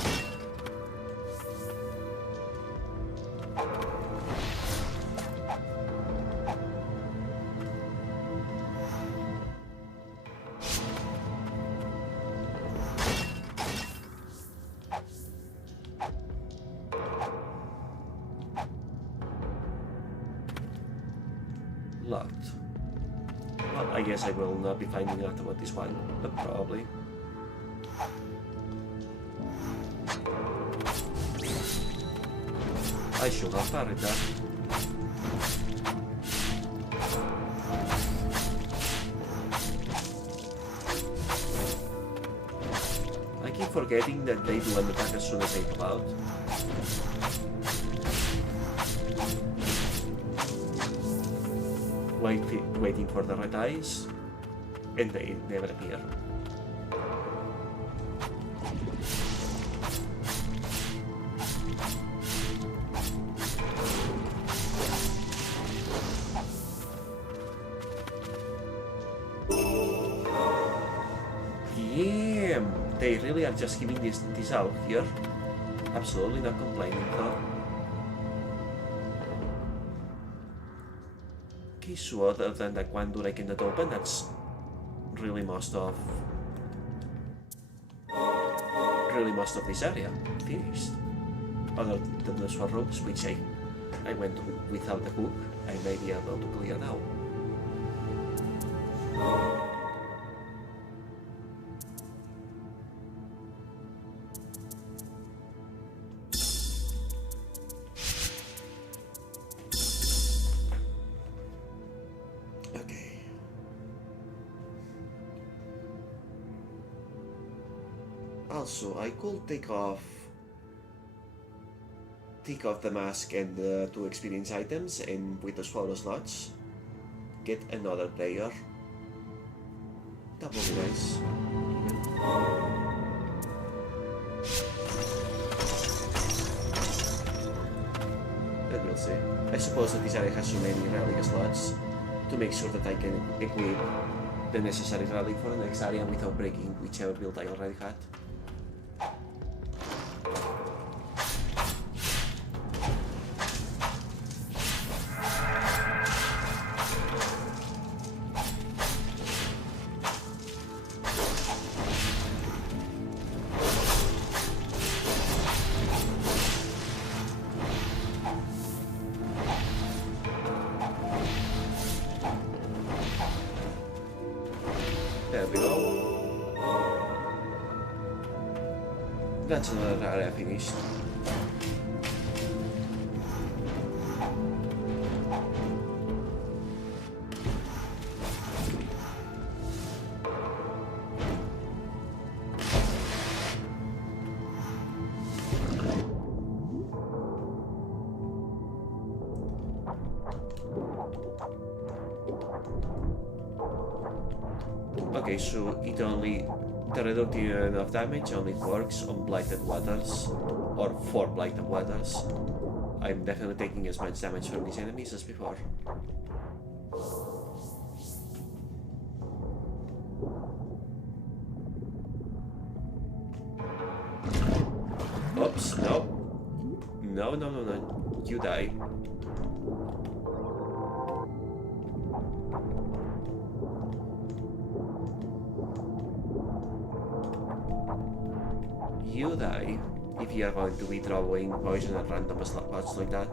Locked. Well, I guess I will not be finding out about this one, but probably. I should have parried that. I keep forgetting that they do an attack as soon as they come out. Waiting for the red eyes, and they never appear. Damn! They really are just giving this out here. Absolutely not complaining though. Okay, so other than that one door I cannot open, that's really most of this area finished. Other than those four rooms, which I went without the hook, I may be able to clear now. Also, I could take off the mask and the 2 experience items, and with those photo slots, get another player. That would be nice. But we'll see. I suppose that this area has so many relic slots to make sure that I can equip the necessary relic for the next area without breaking whichever build I already had. There we go. That's another area finished. Okay, so the reduction of damage only works on blighted waters, or for blighted waters. I'm definitely taking as much damage from these enemies as before. Oops, no. No. You die. You die if you are going to be throwing poison at random spots like that.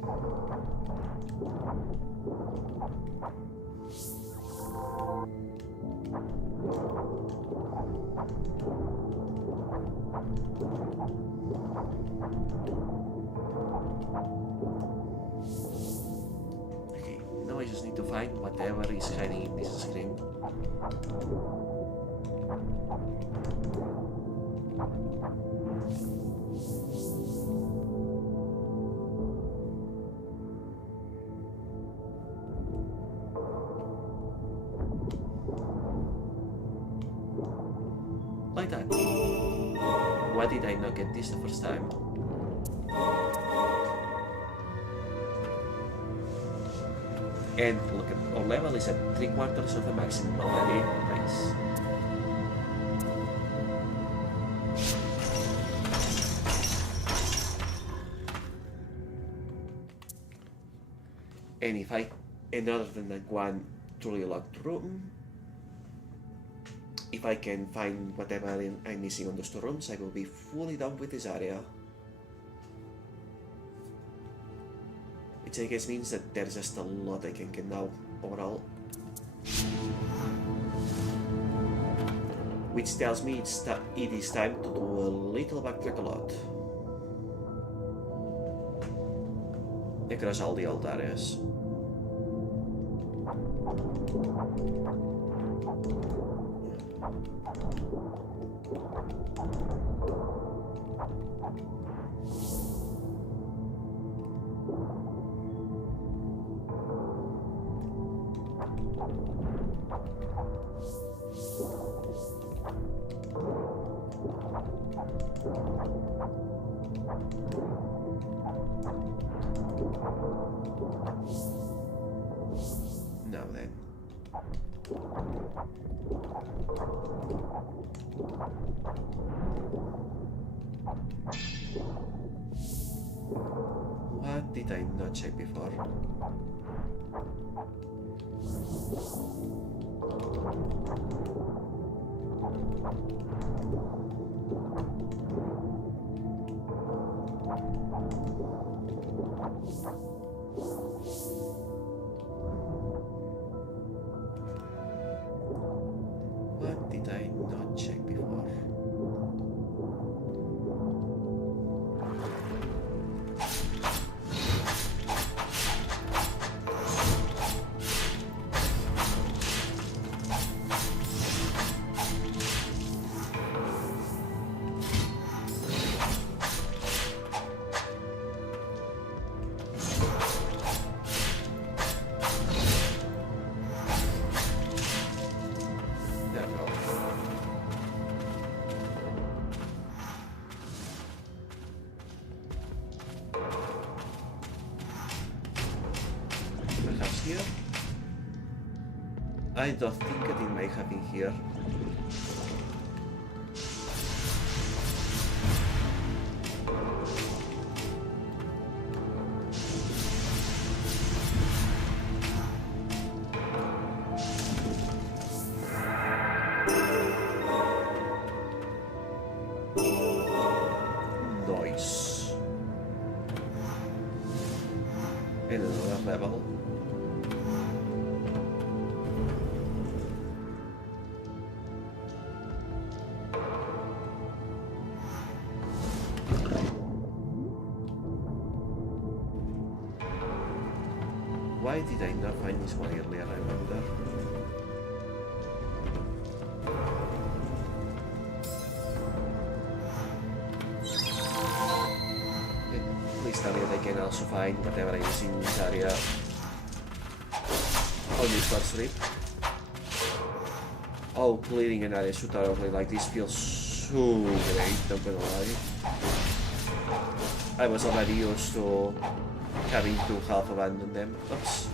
Okay, now I just need to find whatever is hiding in this screen. Like that. Why did I not get this the first time? And look at our level is at 3/4 of the maximum already. Nice. And if I, and other than that one truly locked room, if I can find whatever I'm missing on those two rooms, I will be fully done with this area. Which I guess means that there's just a lot I can get now, overall. Which tells me it is time to do a little backtrack a lot. Across all the old areas. Now then. What did I not check before? What did I not check before? Here? I don't think that it may have been here. Nice. And another level. Why did I not find this one earlier, I wonder? Please tell me that I can also find whatever I is in this area on this first trip. Oh, clearing an area so thoroughly like this feels so great, not gonna lie. I was already used to having to half abandon them. Oops.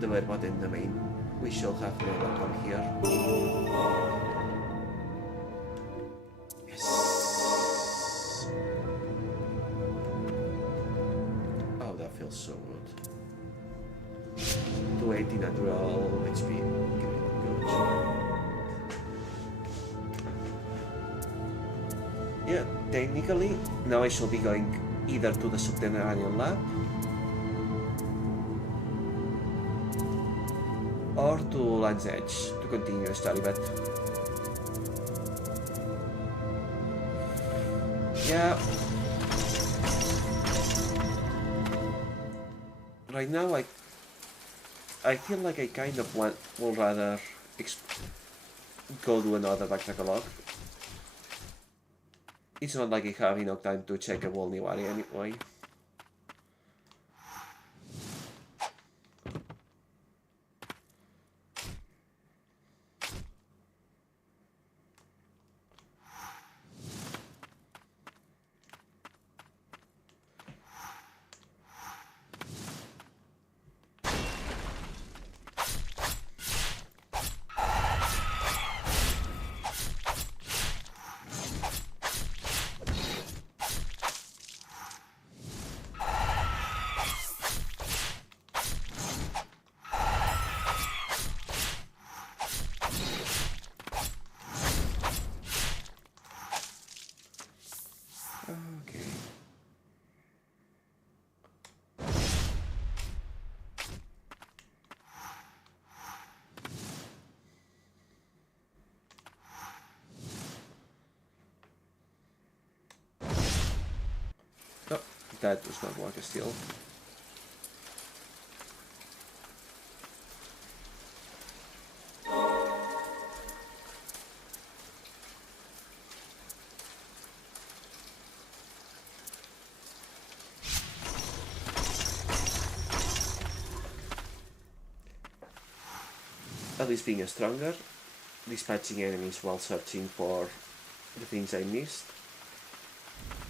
The whereabouts in the main. We shall have never come here. Yes. Oh, that feels so good. 280 natural HP. Good. Yeah, technically, now I shall be going either to the subterranean lab or to Land's Edge to continue the study, but yeah, right now I feel like I kind of will rather go do another backtrack log. It's not like I have enough time to check a whole new area anyway. Oh, that does not work still. At least being stronger, dispatching enemies while searching for the things I missed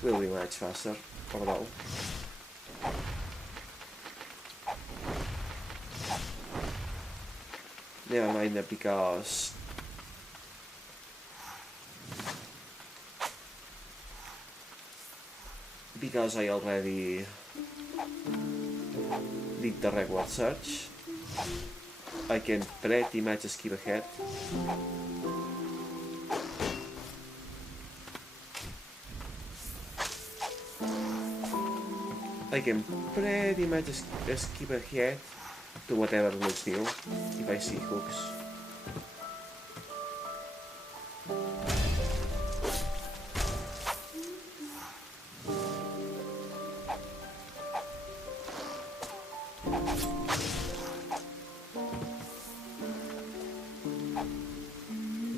will be much faster overall. Never mind that because I already did the reward search, I can pretty much skip ahead. I can pretty much skip ahead to whatever looks new if I see hooks.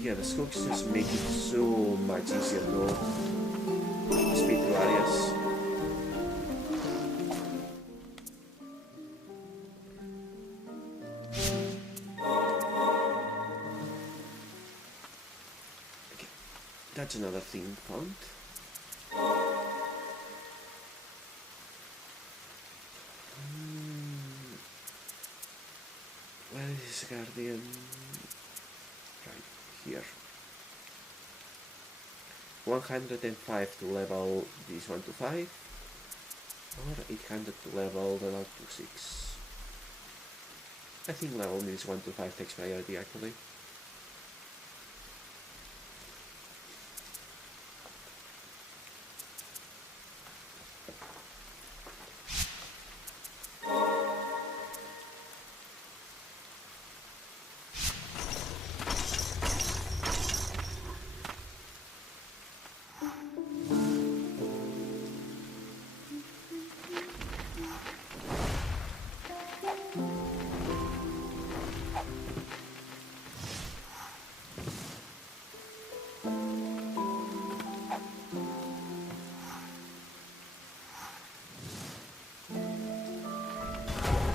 Yeah, the hooks just make it so much easier to speed through areas. That's another thing found. Where is this guardian? Right here. 105 to level this 1 to 5, or 800 to level the 0 to 6. I think level this 1 to 5 takes priority actually.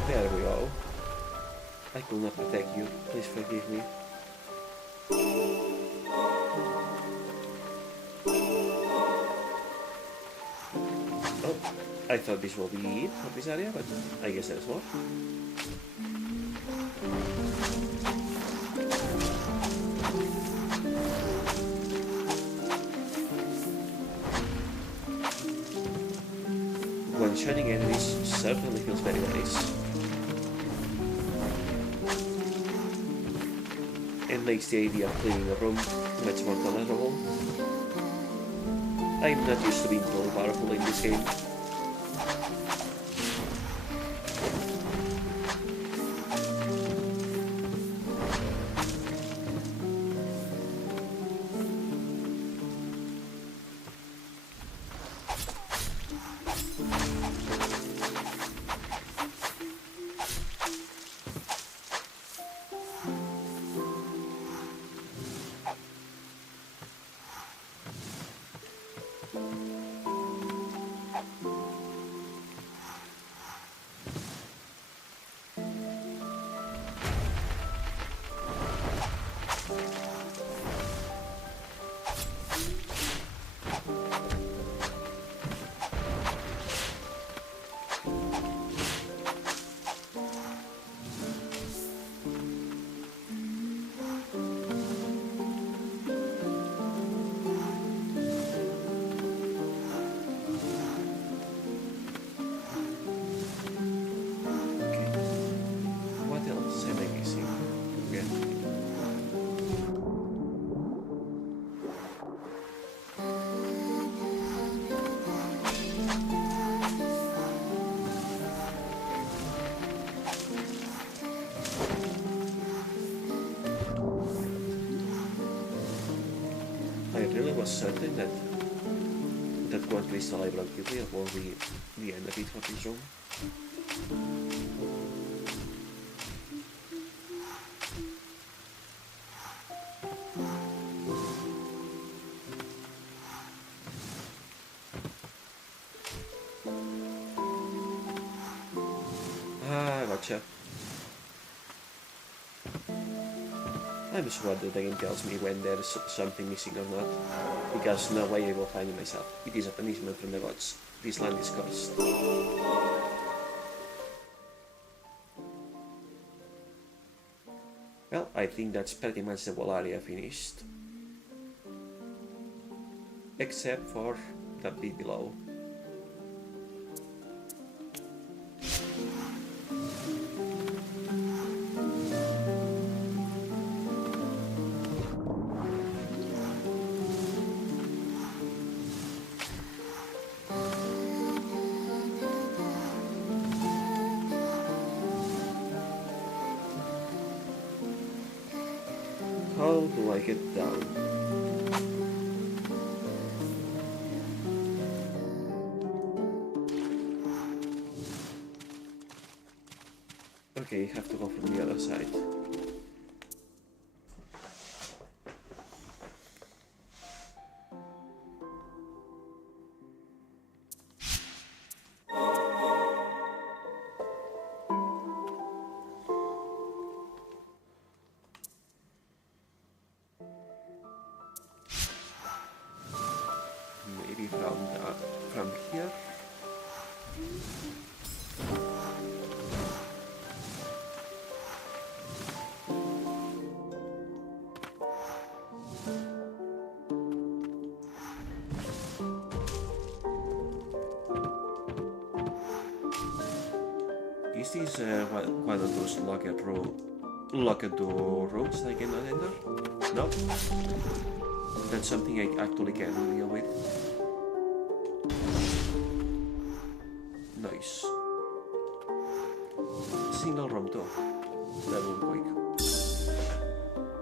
There we go. I could not protect you. Please forgive me. Oh, I thought this will be it for this area, but I guess there's more. One-shotting enemies certainly feels very nice. It makes the idea of cleaning a room much more tolerable. I'm not used to being really powerful in this game. I really was certain that one crystal I broke quickly was the end of it for this room. Ah, gotcha. I'm sure that the game tells me when there's something missing or not, because no way I will find it myself. It is a punishment from the gods. This land is cursed. Well, I think that's pretty much the whole area finished. Except for that bit below. How do I get down? Okay, have to go from the other side. Maybe from here. Is this one of those locked door roads I cannot enter? No? That's something I actually can deal with. Nice. Single room door. That will quick.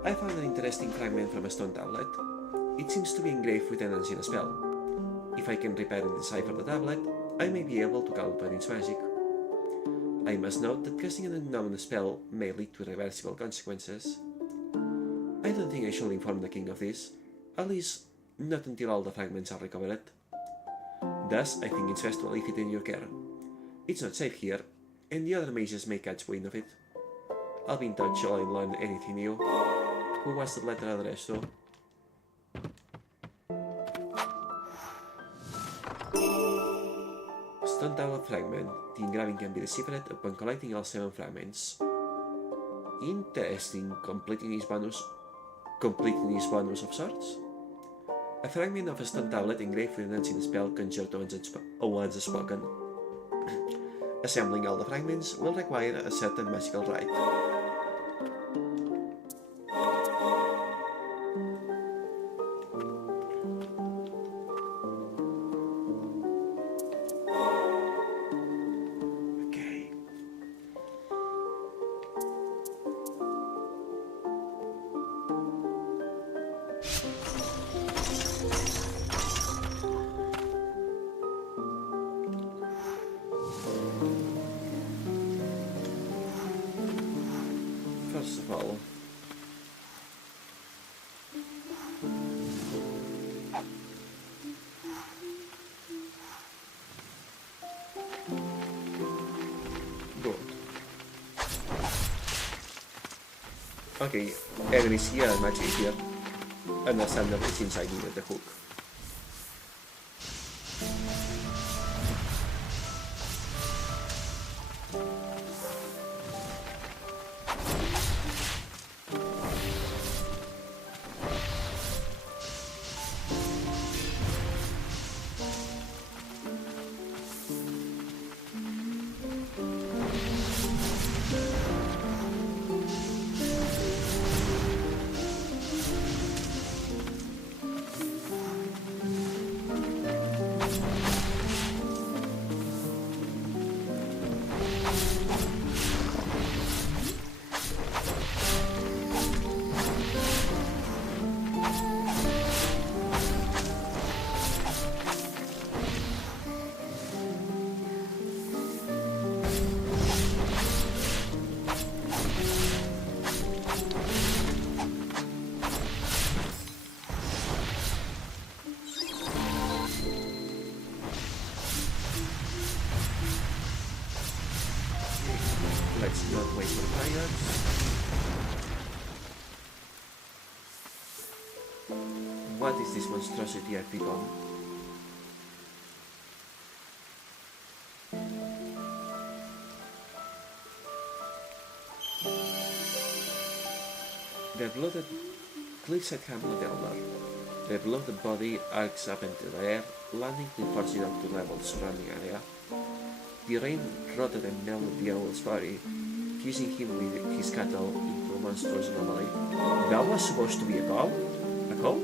I found an interesting fragment from a stone tablet. It seems to be engraved with an ancient spell. If I can repair and decipher the tablet, I may be able to counter its magic. I must note that casting an unknown spell may lead to irreversible consequences. I don't think I shall inform the king of this, at least not until all the fragments are recovered. Thus, I think it's best to leave it in your care. It's not safe here, and the other mages may catch wind of it. I'll be in touch should I learn anything new. Who was the letter addressed to? Stone tablet fragment. The engraving can be deciphered upon collecting all 7 fragments. Interesting. Completing his bonus of sorts. A fragment of a stone tablet engraved with an ancient spell conjured once spoken. Assembling all the fragments will require a certain magical rite. fall. Good. Okay, enemies here and magic here. Understandably, since I needed the hook. Let's not waste my fires. What is this monstrosity I've become? The bloated cliffside hamlet elder. The bloated body arcs up into the air, landing with horizontal to level surrounding area. The rain rotted and melted the owl's body, fusing him with his cattle into a monstrous anomaly. That was supposed to be a cow? A cow?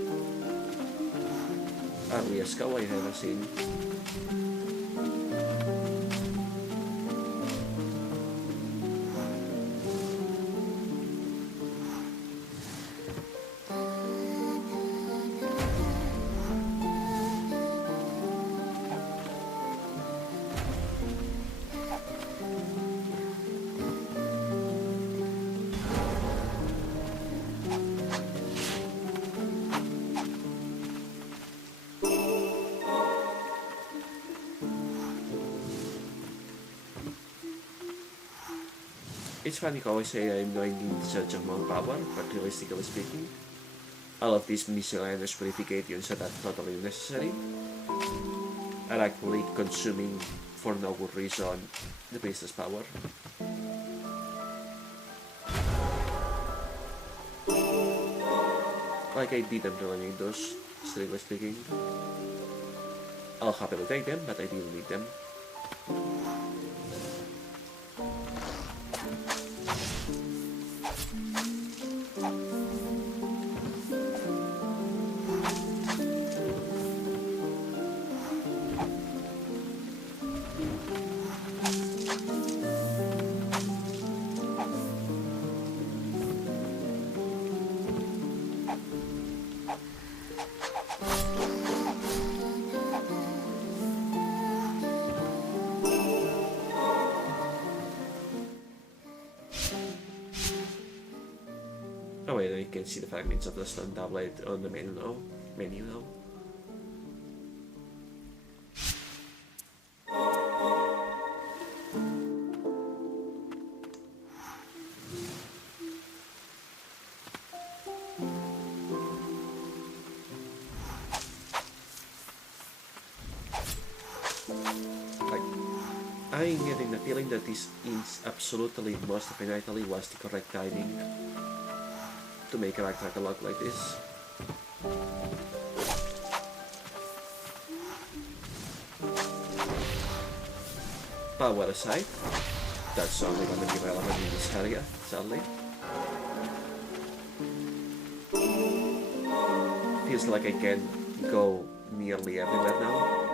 Ugliest cow I've ever seen. It's funny how I say I'm going in search of more power, but realistically speaking, all of these miscellaneous purifications that are totally unnecessary are actually consuming, for no good reason, the priestess power. Like I didn't really need those, strictly speaking. I'll happily take them, but I didn't need them. Oh wait, you can see the fragments of the stone tablet on the menu now. I'm getting the feeling that this is absolutely, most definitely was the correct timing to make a backtrack a lot like this. Power aside, that's only going to be relevant in this area, sadly. Feels like I can go nearly everywhere now.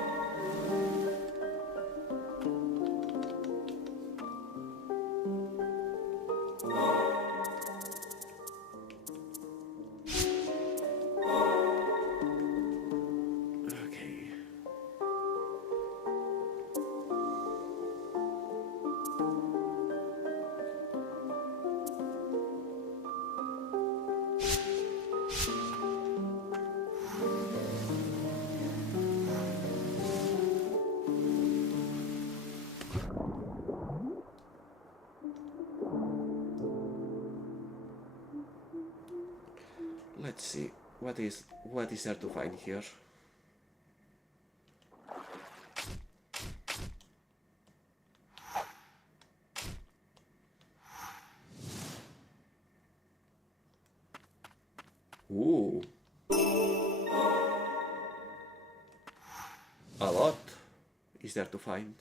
Let's see. What is there to find here? Ooh. A lot is there to find.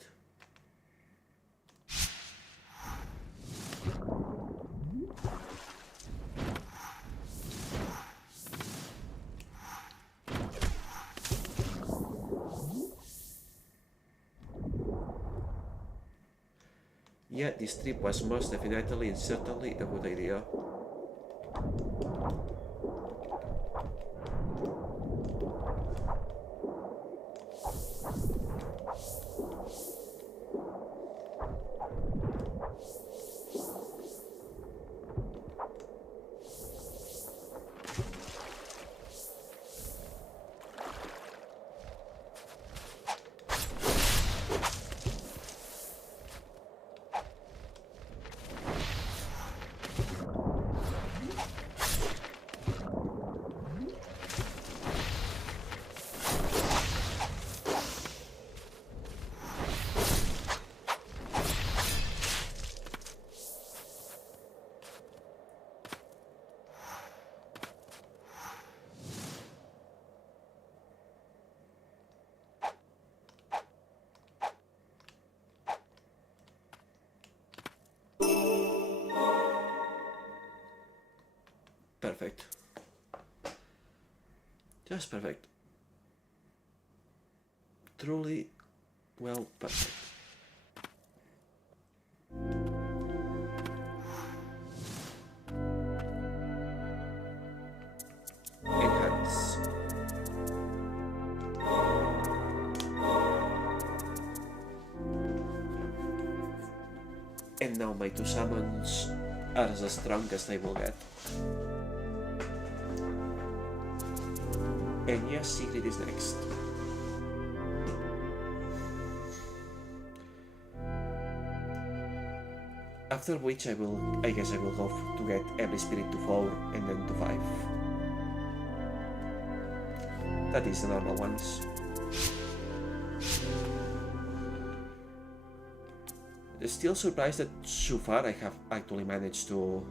Yeah, this trip was most definitely and certainly a good idea. Perfect. Just perfect. Truly, well, perfect. Enhance. And now my two summons are the strongest I will get. And yes, secret is next. After which I guess I will go to get every spirit to 4 and then to 5. That is the normal ones. Still surprised that so far I have actually managed to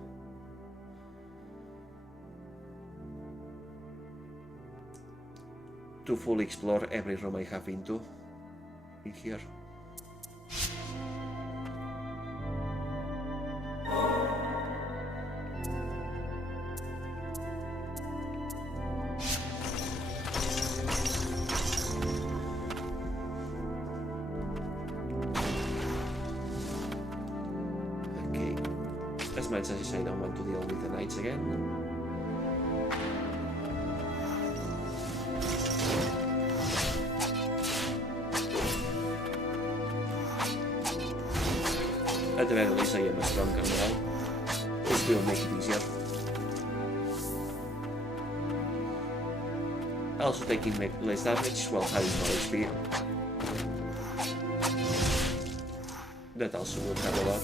fully explore every room I have been to in here. Okay, as much as I don't want to deal with the knights again. At the very least I am a stronger now. This will make it easier. Also taking less damage while having more HP. That also will help a lot.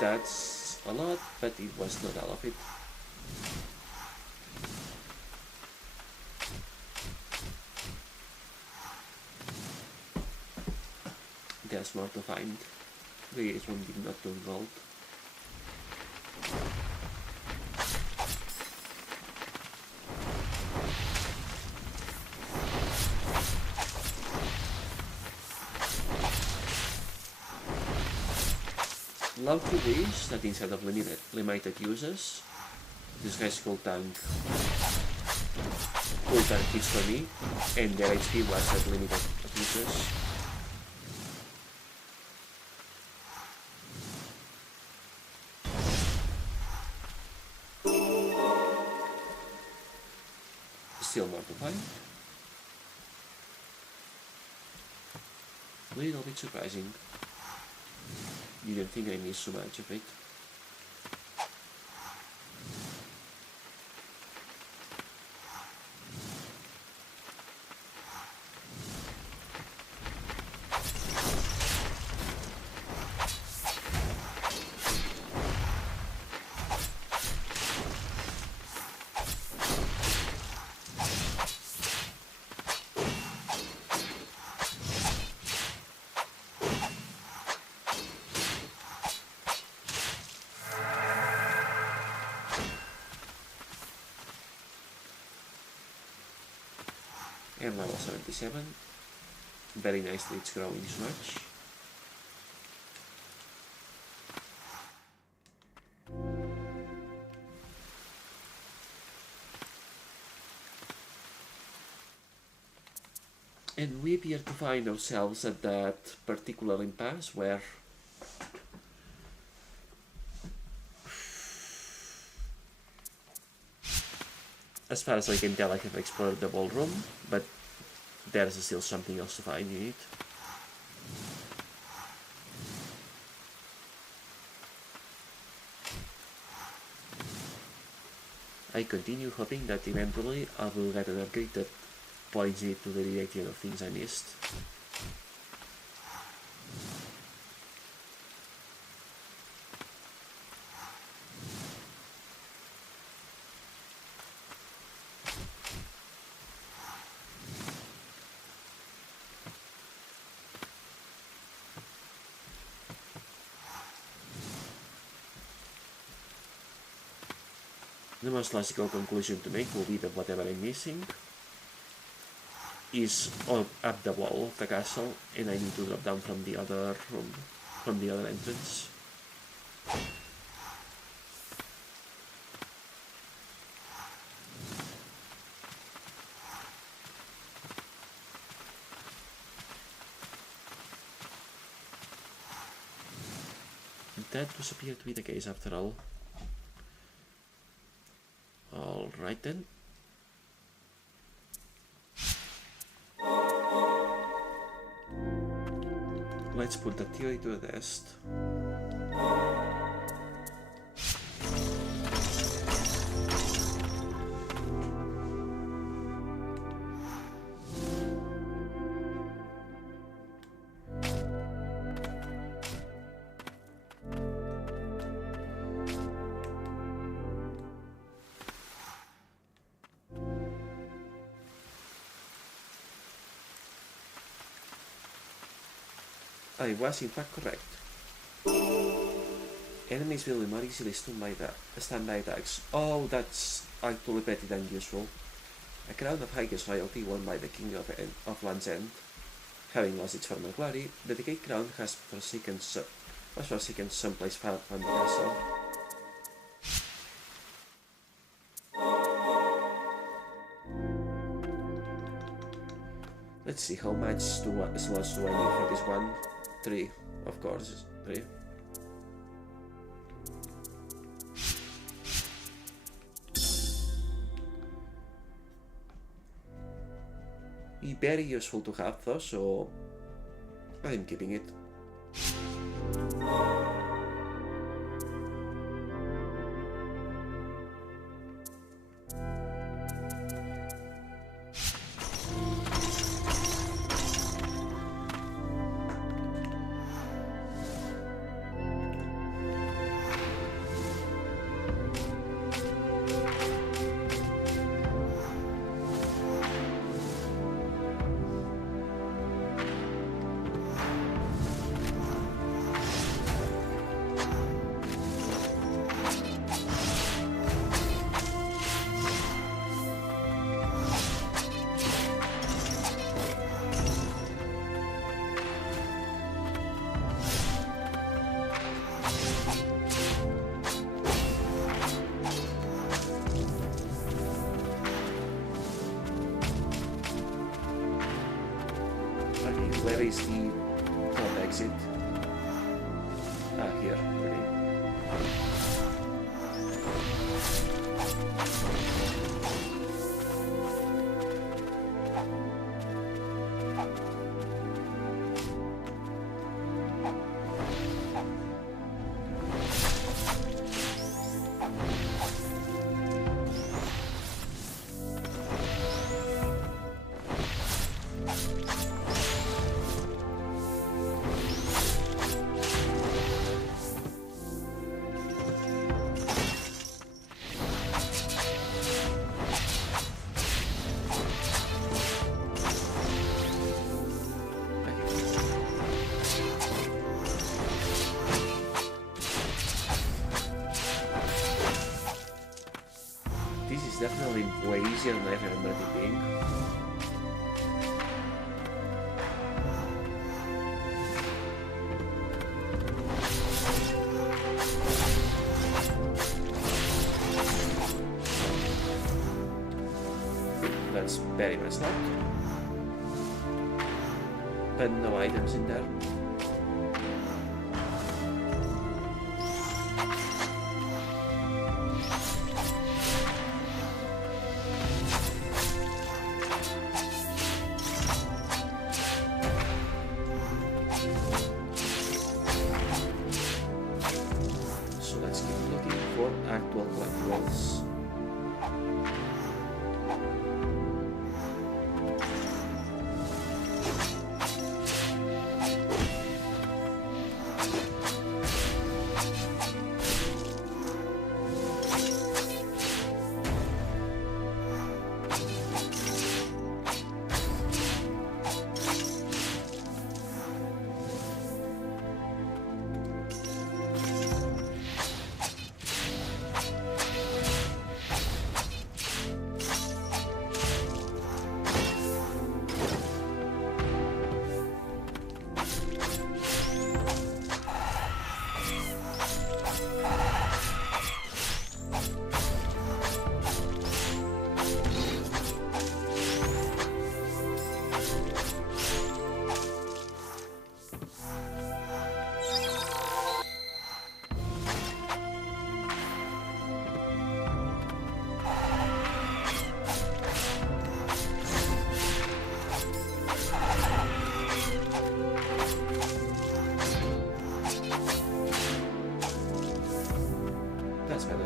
That's a lot, but it was not all of it. There's more to find. This one did not do gold. love to wish that instead of limited uses, this guy's cool tank hits for me, and their HP was at limited uses. Still more to find. Little bit surprising. Didn't think I missed so much of it. And level 77. Very nicely, it's growing so much. And we appear to find ourselves at that particular impasse where as far as I can tell, I have explored the ballroom, but there's still something else to find in it. I continue hoping that eventually I will get an upgrade that points me to the direction of things I missed. The most logical conclusion to make will be that whatever I'm missing is up the wall of the castle, and I need to drop down from the other room, from the other entrance. That does appear to be the case after all. Alright then. Let's put the theory to the test. I was in fact correct. Enemies will be more easily stunned by attacks. Oh, that's actually pretty dang useful. A crown of highest royalty worn by the king of Land's End. Having lost its former glory, the decayed crown was forsaken someplace far from the castle. Let's see, how much slots do I need for this one? 3, of course, 3. Be very useful to have though, so I'm keeping it. Where is the top exit? Ah, here. Okay. This is definitely way easier than I remember it being. That's very messed up. But no items in there. So let's keep looking for actual collectibles. That's better.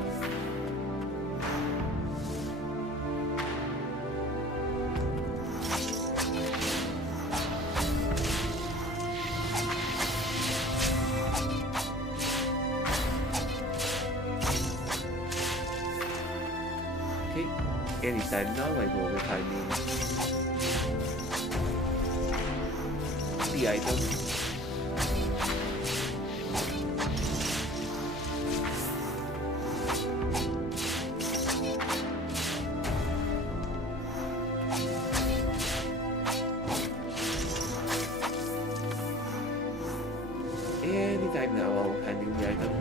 Okay, anytime now I will be finding the item. Anytime now I'll finding the item.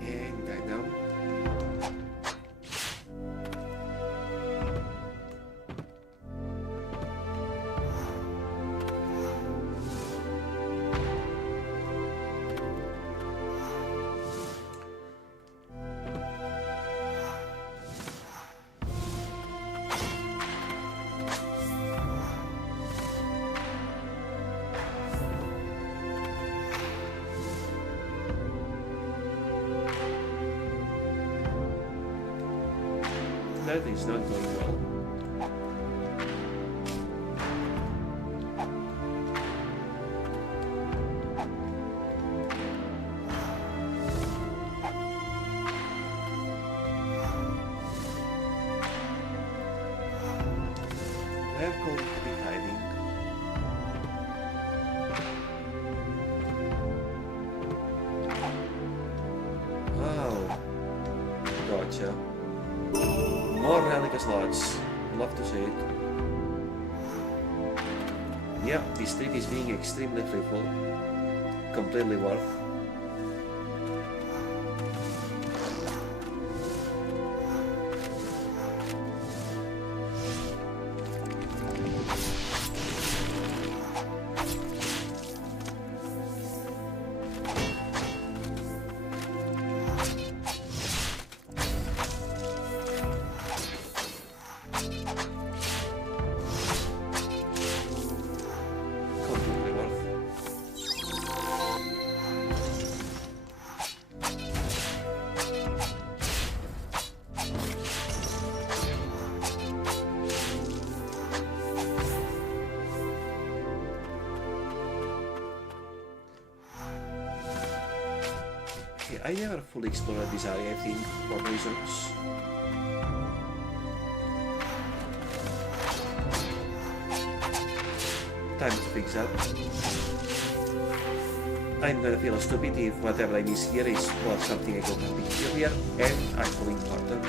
Anytime now. That is not going well. Where could it be hiding? Oh, gotcha. the slots. Love to see it. Yeah, this trip is being extremely fruitful. Completely worth. I never fully explored this area, I think, for reasons. Time to fix that. I'm gonna feel stupid if whatever I miss here is worth something I got a picture here, and actually important.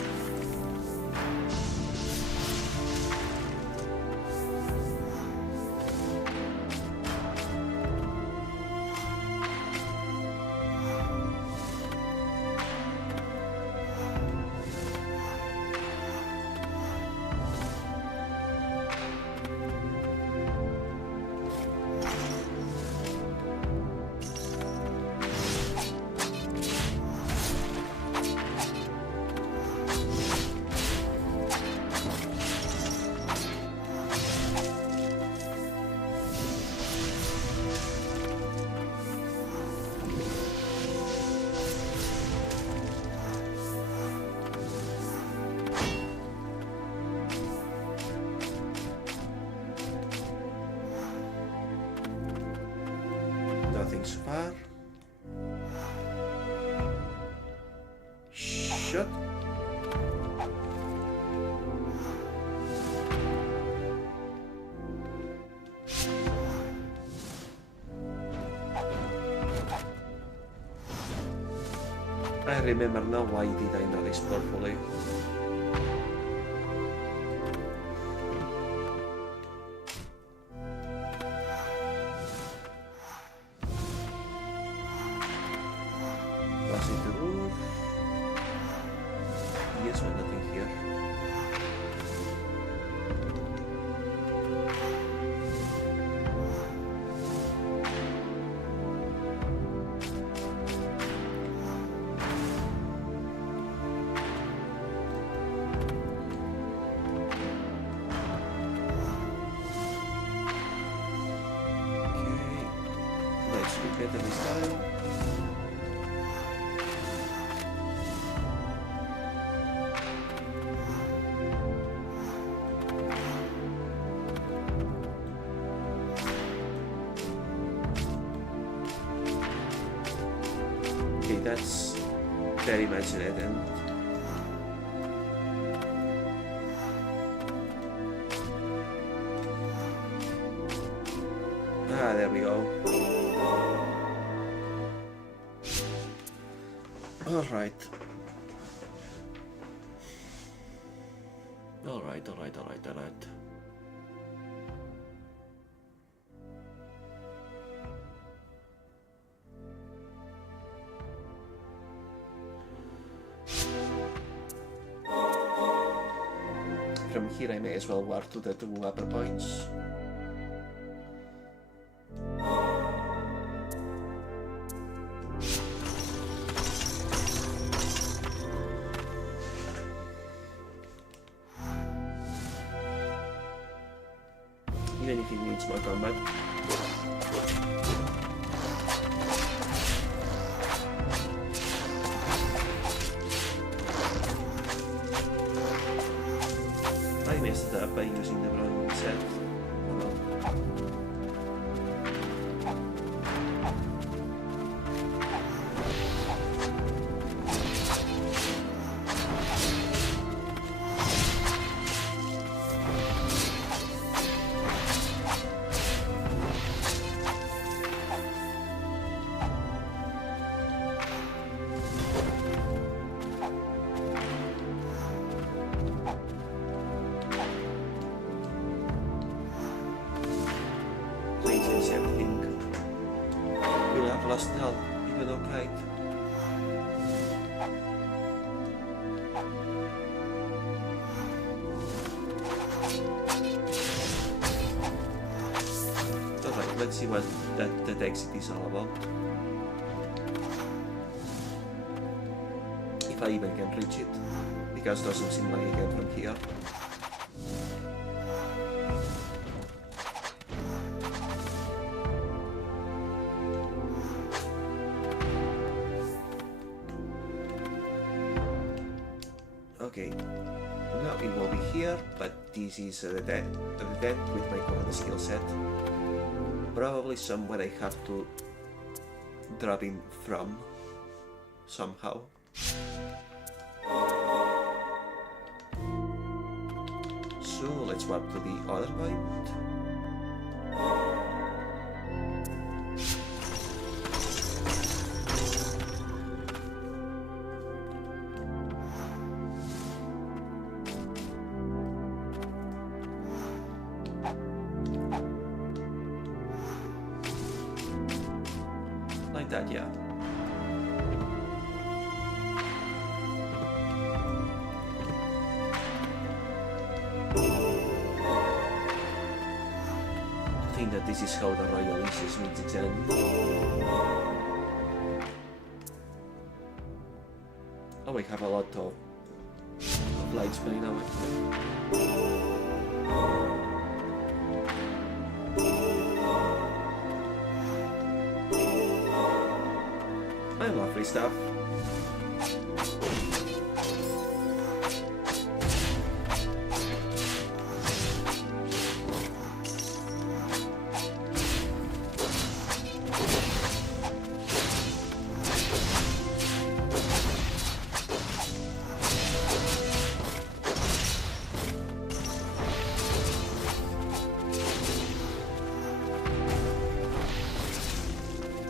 Nothing so far. Shut. I remember now why did I not explore fully. Yes, but nothing here. Okay, let's be better this time. That's very much an end. Ah, there we go. Alright. Alright. From here I may as well walk to the two upper points. Even if it needs more combat. I messed up by using the wrong set. lost it all, even though cried. Alright, let's see what that exit is all about. If I even can reach it, because it doesn't seem like I can from here. Okay, now it will be here, but this is a dead with my current skill set. Probably somewhere I have to drop in from somehow. So let's warp to the other point. Like that, yeah. I think that this is how the royal issues meet the end. Oh, we have a lot of lights playing now actually. I love free stuff.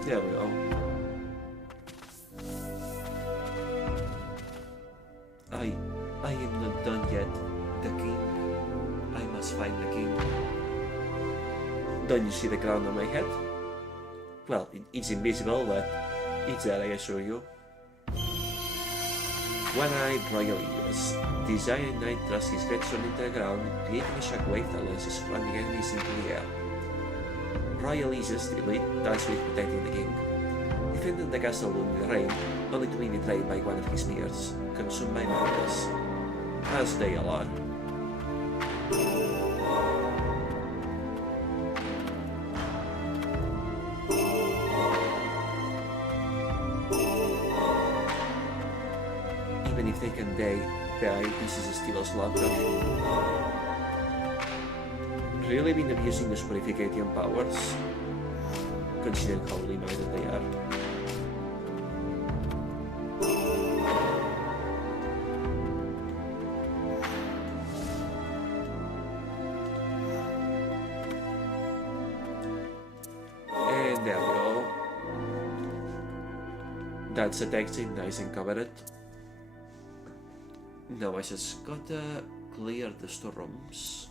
There we go. I am not done yet. The king. I must find the king. Don't you see the crown on my head? Well, it's invisible, but it's there, I assure you. One-eyed royal ears. The giant knight thrusts his great sword into the ground, creating a shockwave that launches running enemies into the air. Royal ears, the elite, tasked with protecting the king. Defending the castle in the rain, only to be betrayed by one of his peers, consumed by madness. As they all are. Even if they can die, this is still a slaughter. Really been abusing those purification powers, considering how limited they are. And there we go. That's the exit, nice and covered. Now I just gotta clear the storerooms.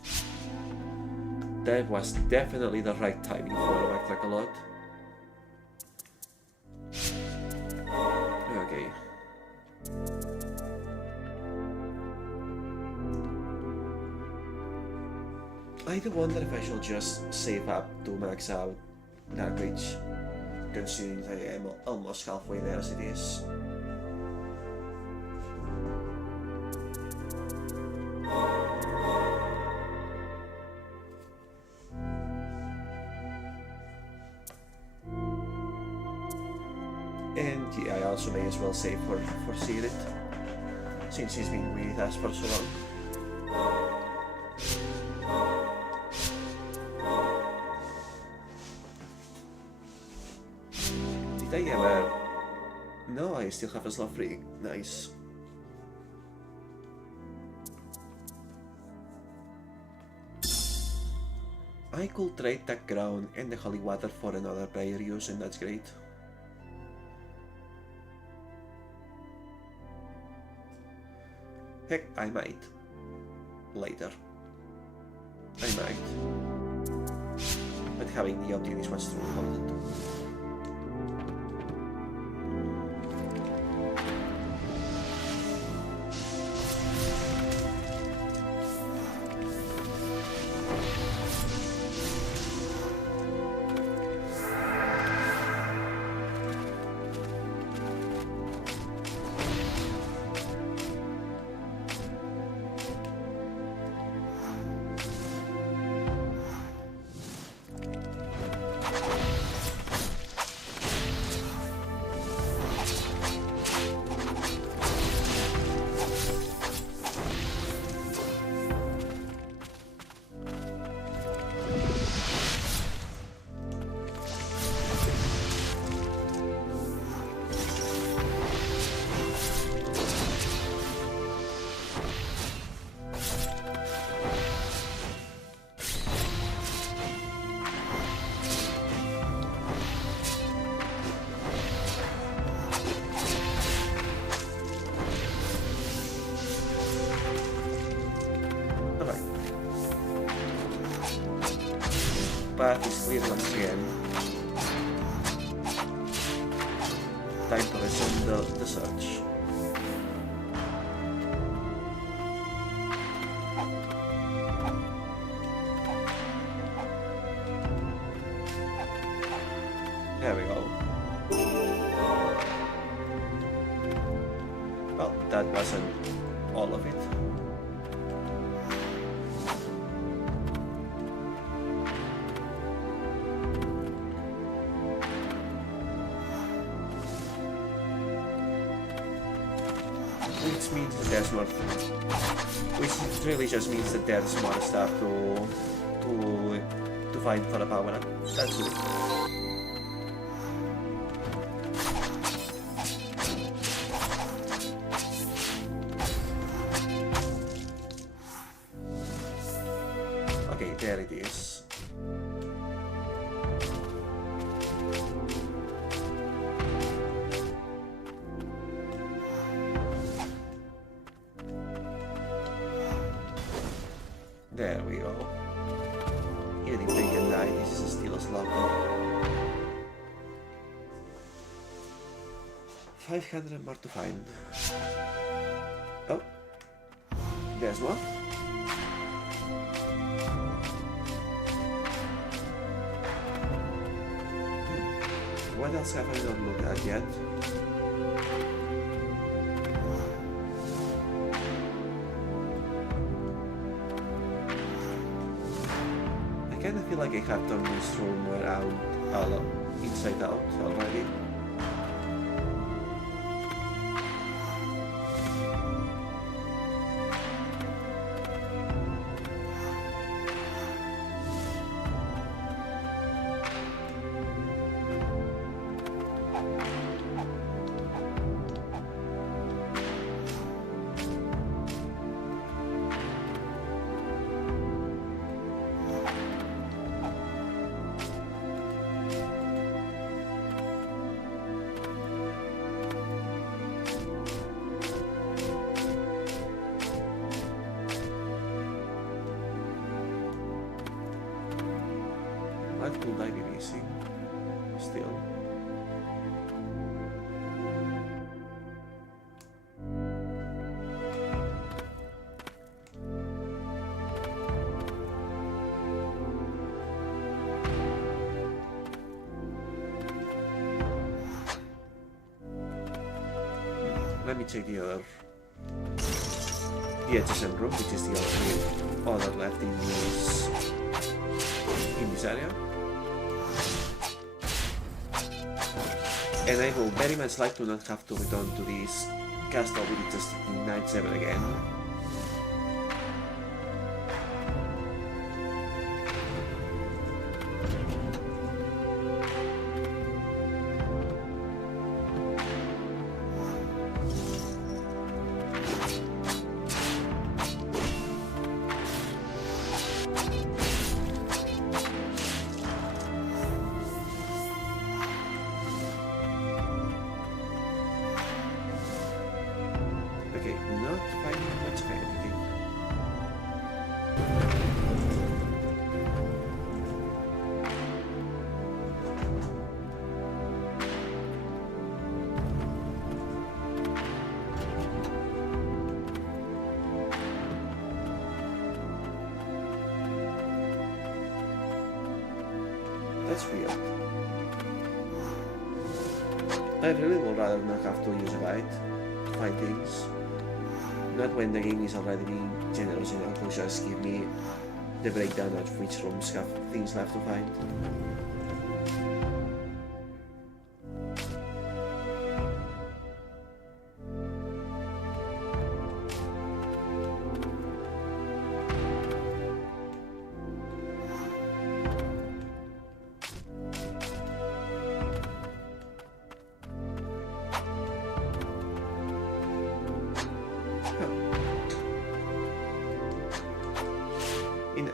That was definitely the right timing for a backtrack a lot. Okay. I do wonder if I should just save up to max out that reach, considering I am almost halfway there as it is. And yeah, I also may as well save for Sirit, since he's been with us for so long. Did I ever... No, I still have a slot free. Nice. I could trade that crown and the holy water for another prayer use, and that's great. Heck, I might. Later. I might. But having the option is what's truly important. path is clear once again. Time to resume the search. There we go. Well, that wasn't all of it. Which means that there's more, which really just means that there's more stuff to find for the power up. That's it. Okay, there it is. There we go. Even if they can die, this is still a slaughter. 500 more to find. Oh, there's one. What else have I not looked at yet? I kinda feel like I have turned this room around inside out already. What could I be missing? Still. Let me check the adjacent room, which is the only other left in this area. And I will very much like to not have to return to this castle with just Night 7 again. Okay, not finding much of anything. That's weird. I really would rather not have to use a guide to find things. Not when the game is already being generous enough to just give me the breakdown of which rooms have things left to find.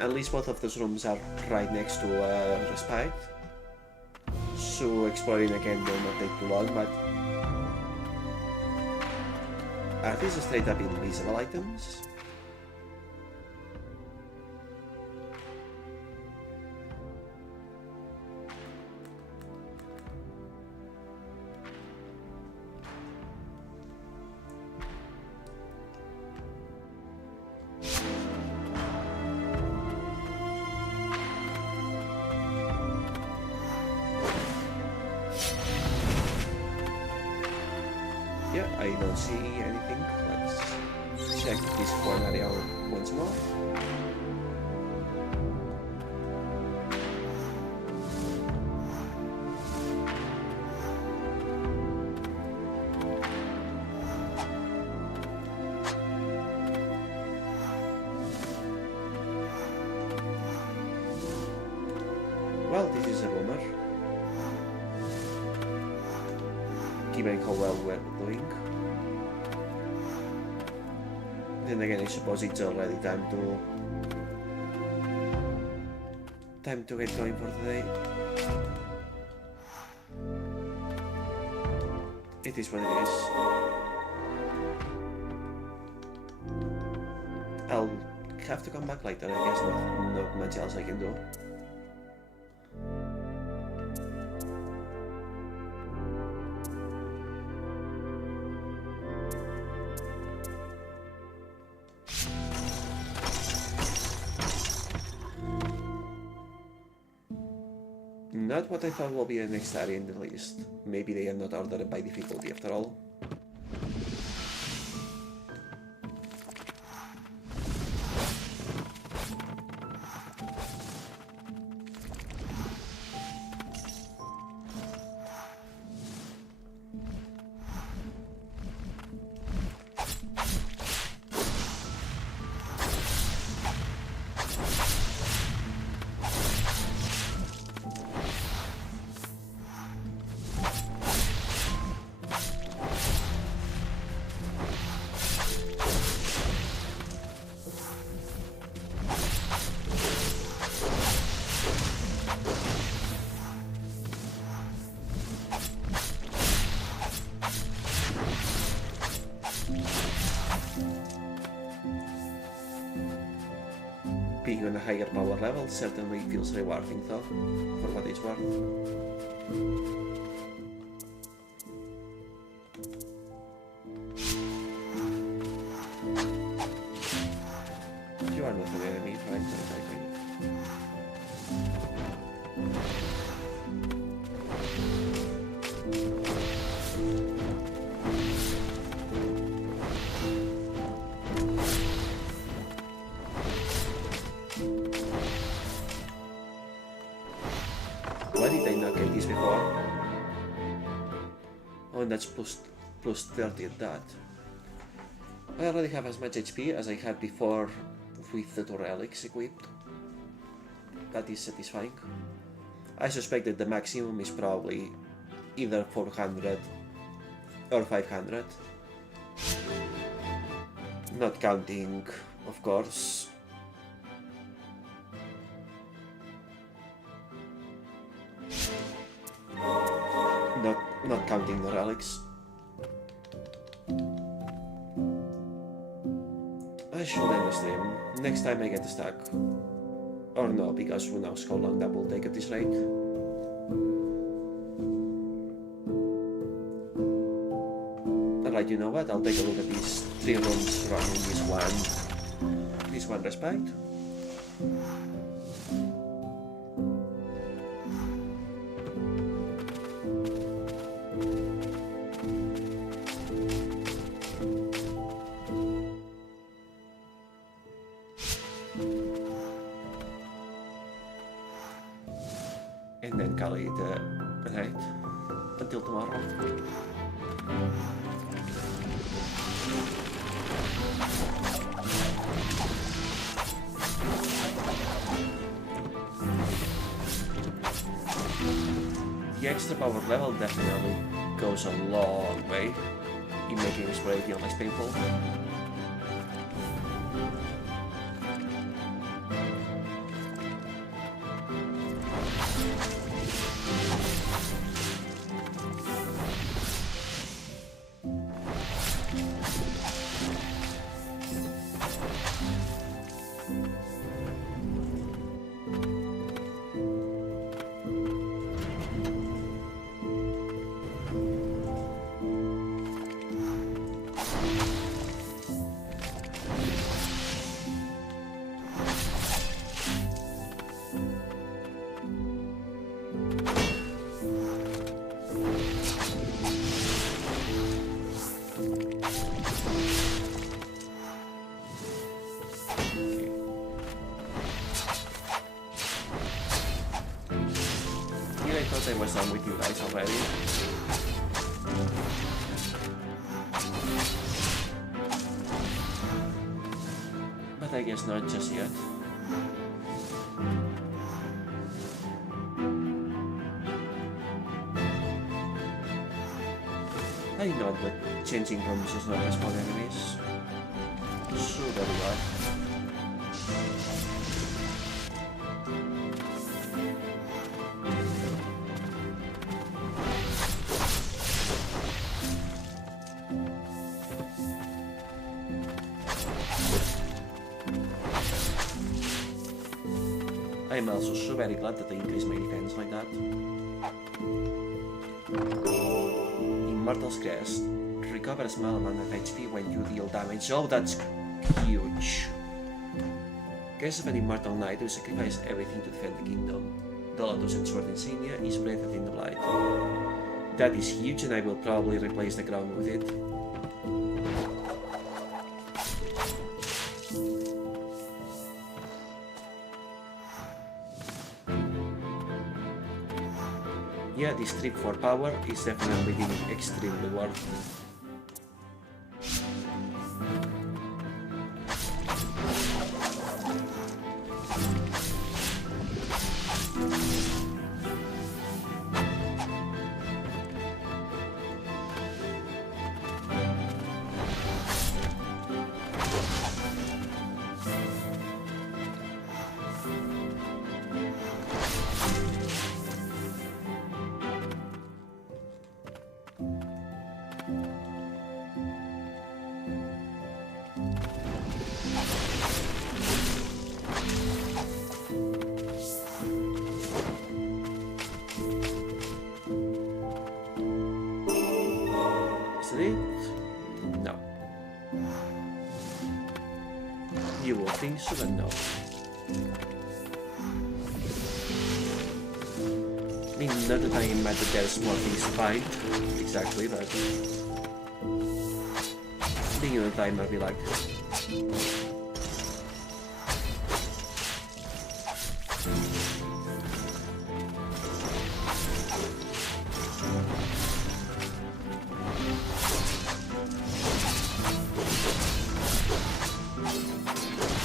At least both of those rooms are right next to respite, so exploring again will not take too long, but are these straight up invisible items? Yeah, I don't see anything. Let's check this corner area once more. Well, this is a rumor. Given how well we're doing. Then again, I suppose it's already time to get going for today. It is what it is. I'll have to come back later. I guess not much else I can do. Not what I thought will be the next area in the list. Maybe they are not ordered by difficulty after all. Being on a higher power level certainly feels rewarding though, for what it's worth. You are not an enemy, right? Why did I not get this before? Oh, and that's plus 30 at that. I already have as much HP as I had before with the two relics equipped. That is satisfying. I suspect that the maximum is probably either 400 or 500. Not counting, of course, not counting the relics. I should end the stream. Next time I get a stack. Or no, because who knows how long that will take at this rate. Alright, you know what? I'll take a look at these 3 rooms running this one respite. And then call it a night until tomorrow. The extra power level definitely goes a long way in making this play feel less painful. some with you guys already. But I guess not just yet. I know that changing rooms is not respawn enemies. So there we are. I'm also so very glad that they increased my defense like that. Immortal's Crest. Recover a small amount of HP when you deal damage. Oh, that's huge. Curse of an Immortal Knight who sacrificed everything to defend the kingdom. The Lotus and Sword Insignia is breathed in the blight. That is huge, and I will probably replace the crown with it. Yeah, this trip for power is definitely being extremely worth it. No. You will think so, but no. I mean, not that I am mad that there's more things to find, exactly, but being in a time I'll be like,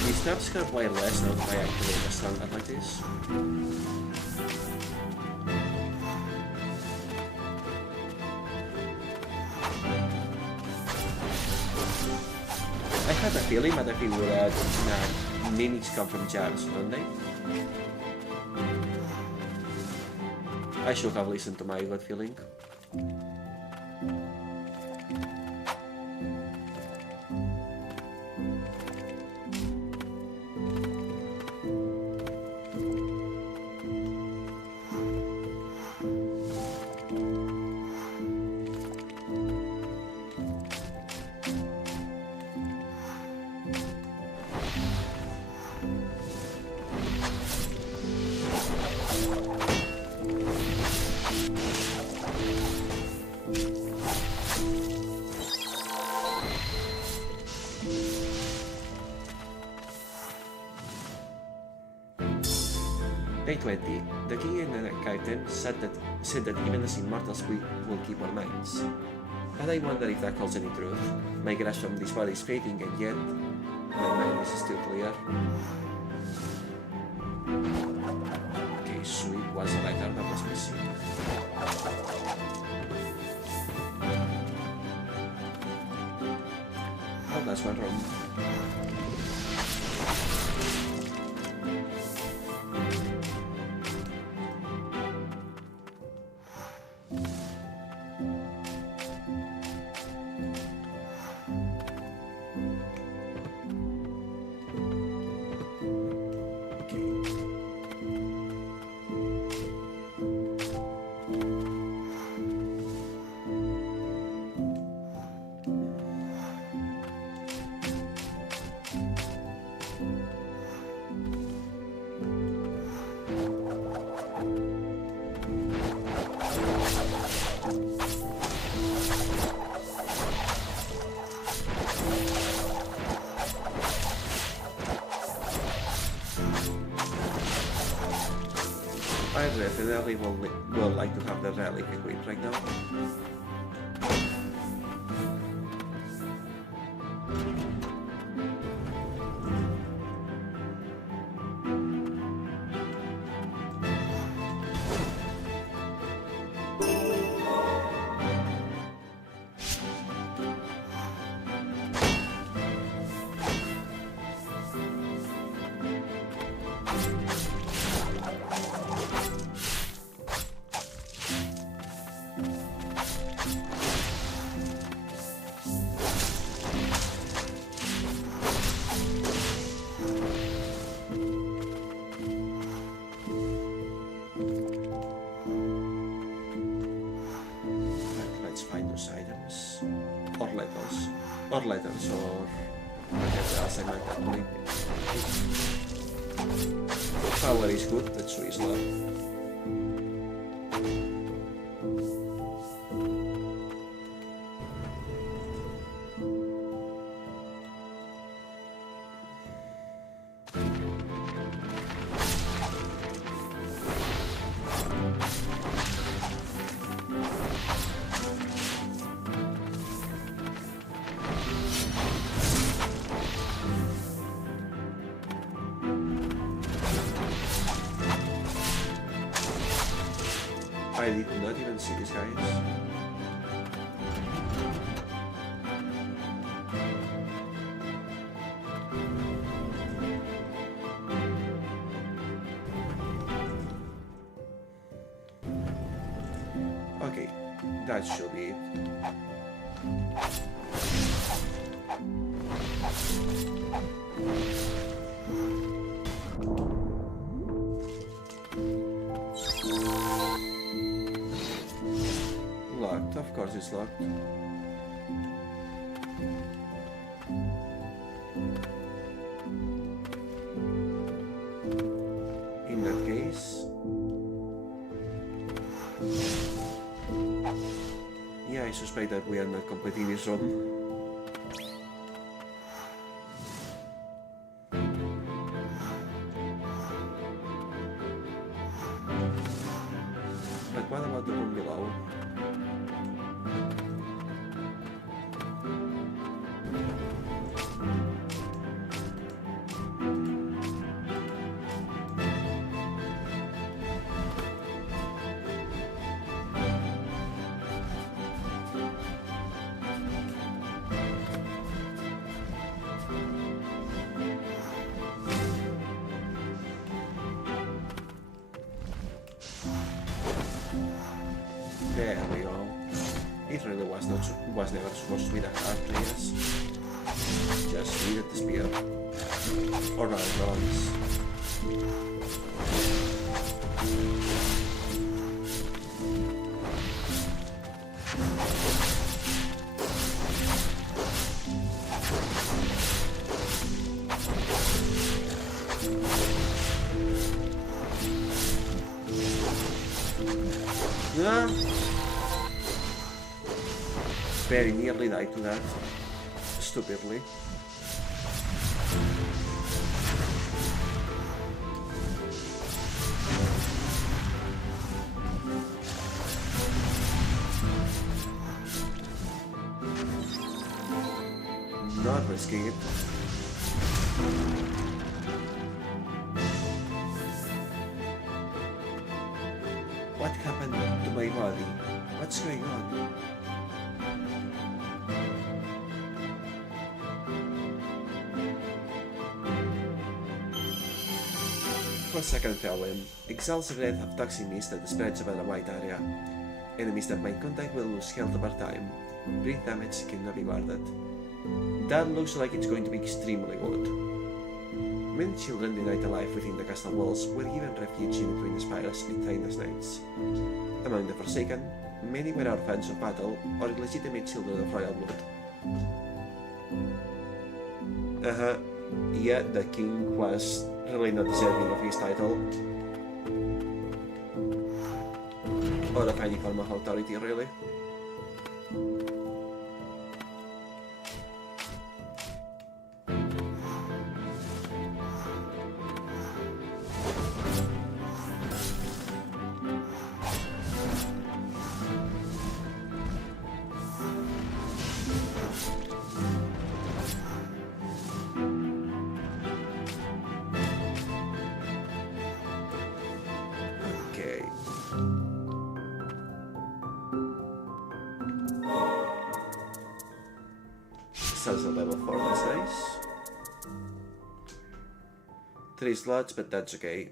these snaps can play less now that I activate a stun like this. I had a feeling that if we would add mimics come from jars, don't they? I should have listened to my gut feeling. Day 20. The king and the captain said that even as immortals we will keep our minds. But I wonder if that holds any truth. My grasp from this body is fading, and yet my mind is still clear. Okay, sweet was the letter that was missing. Oh, that's one room. definitely will like to have the relic equipped right now. Or letters, or whatever else I might have to. Power is good, but so is love. I did not even see these guys. Okay, that should be it. Locked, of course it's locked. In that case... yeah, I suspect that we are not completing this room. But what about the room below? There we go. It really was never supposed to be that hard, players. Just needed the spear. Or rather, bronze. Very nearly died to that. Stupidly. Not risking it. What happened to my body? What's going on? For a second fell in. Exhaust red have toxic mist that spreads over a wide area. Enemies that might contact will lose health over time. Breath damage cannot be guarded. That looks like it's going to be extremely good. Many children denied alive within the castle walls were given refuge in between the spires and kindness nights. Among the Forsaken, many were orphans of battle or illegitimate children of royal blood. Yeah, the king was really not deserving of his title. Or of any form of authority, really. starts at level 4, that's nice. 3 slots, but that's okay.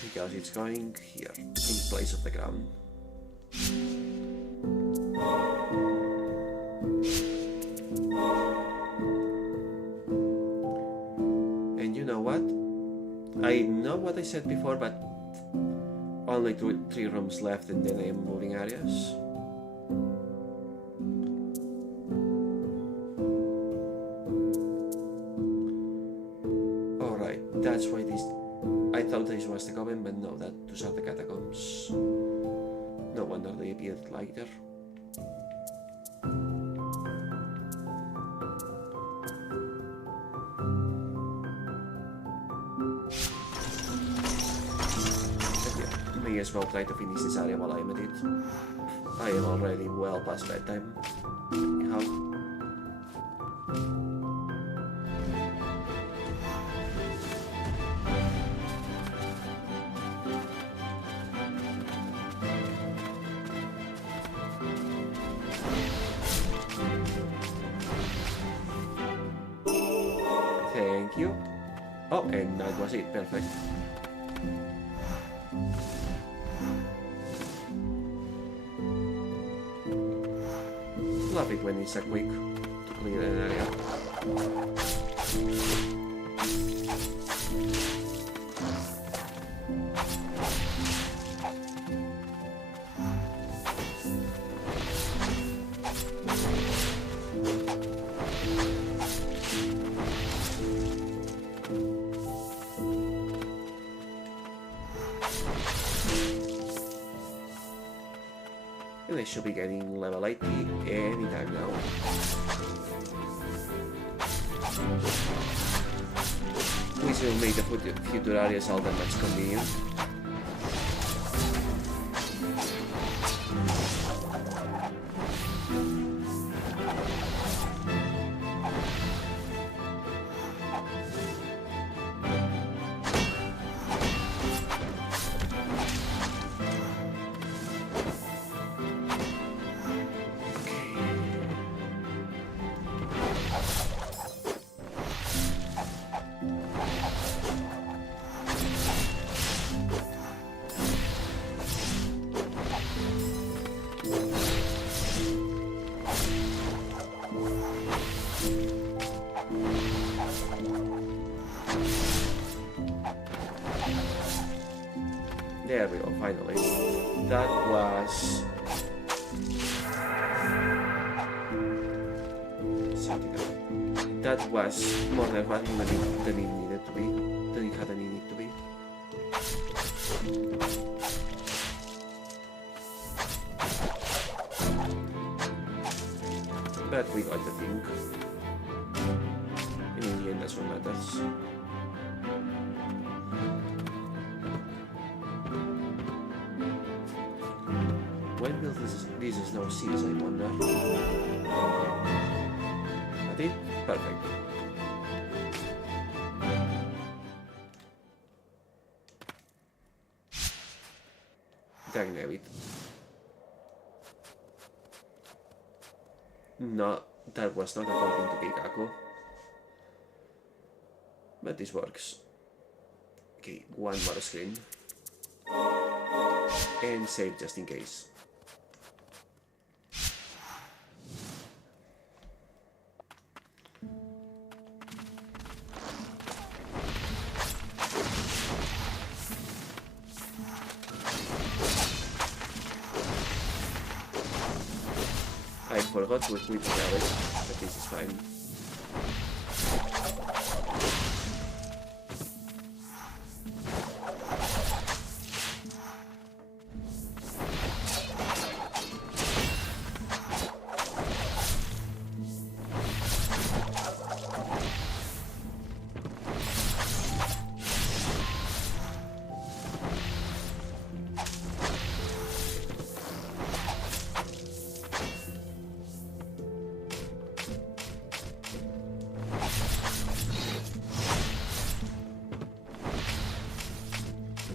Because it's going here, in place of the ground. And you know what? I know what I said before, but only 3 rooms left and then I am moving areas. Alright, that's why this... I thought this was the coven, but no, those are the catacombs. No wonder they appeared lighter. May as well try to finish this area while I'm at it. I am already well past bedtime. How? Thank you. Oh, and that was it. Perfect. Love it when it's a quick to clear an area. And I should be getting level 80 anytime now. Which will make the future areas all that much convenient. There we go, finally. That was... That was more than what it needed to be. Than it had any need to be. But we got the thing. And in the end, that's what matters. When will this snow cease, I wonder? That it? Perfect. Dagnabbit. No, that was not according to Pikachu. But this works. Okay, one more screen. And save just in case. I forgot to equip the relic, but this is fine.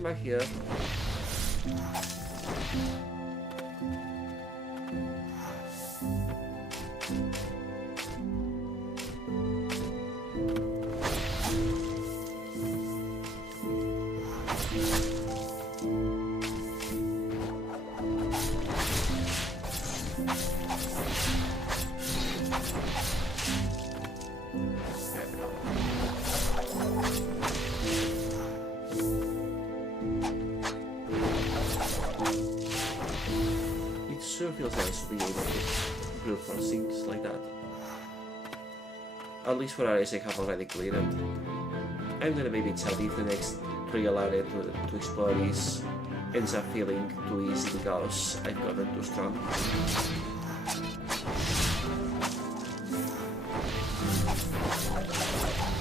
Back here. sure feels nice to be able to brute force things like that. At least for areas I have already cleared. I'm gonna maybe tell if the next real area to explore ends up feeling too easy because I've gotten too strong.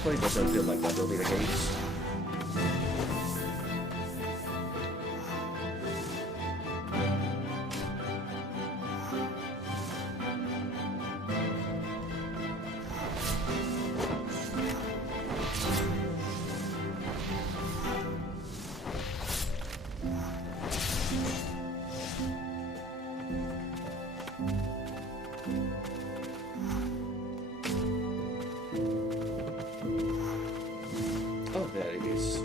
But it doesn't feel like that will be the case. Oh, there it is.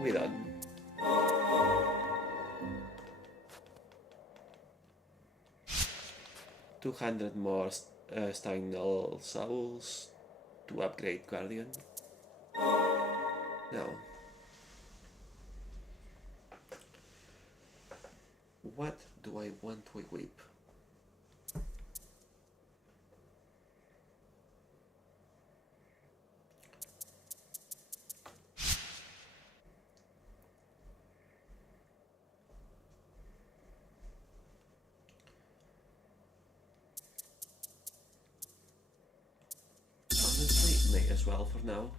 We're done. $200 more stagnal souls to upgrade Guardian. Now, what do I want to equip? Honestly, may as well for now.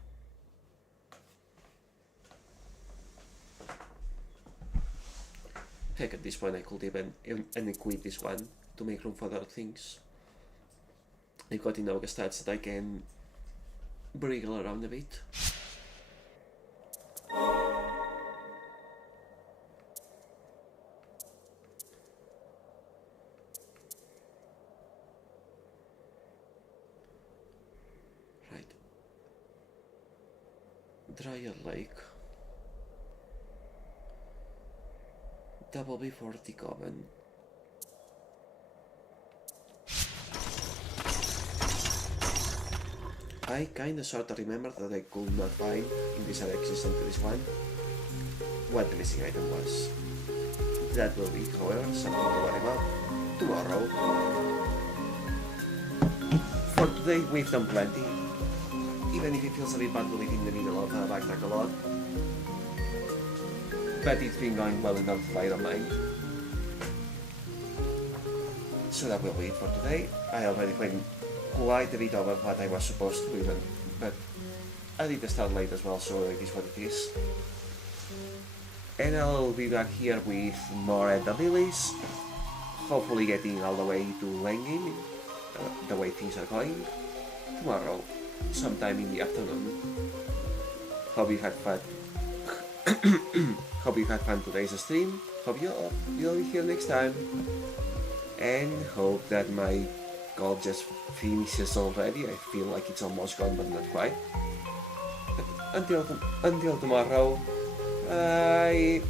Heck, at this point I could even equip this one to make room for other things. I got enough stats that I can wriggle around a bit. Right. Dryer Lake. Double before the oven. I kinda sorta remember that I could not find in this other existence to this one what the missing item was. That will be, however, something to worry about tomorrow. For today we've done plenty, even if it feels a bit bad to live in the middle of a backpack a lot. But it's been going well enough that I don't mind. So that will be it for today. I already went quite a bit over what I was supposed to do, but I did start late as well, so it is what it is. And I'll be back here with more at the Lilies, hopefully getting all the way to Langin, the way things are going, tomorrow, sometime in the afternoon. Hope you had fun. Hope you had fun today's stream. Hope you'll be here next time. And hope that my goal just finishes already. I feel like it's almost gone, but not quite. But until tomorrow, bye.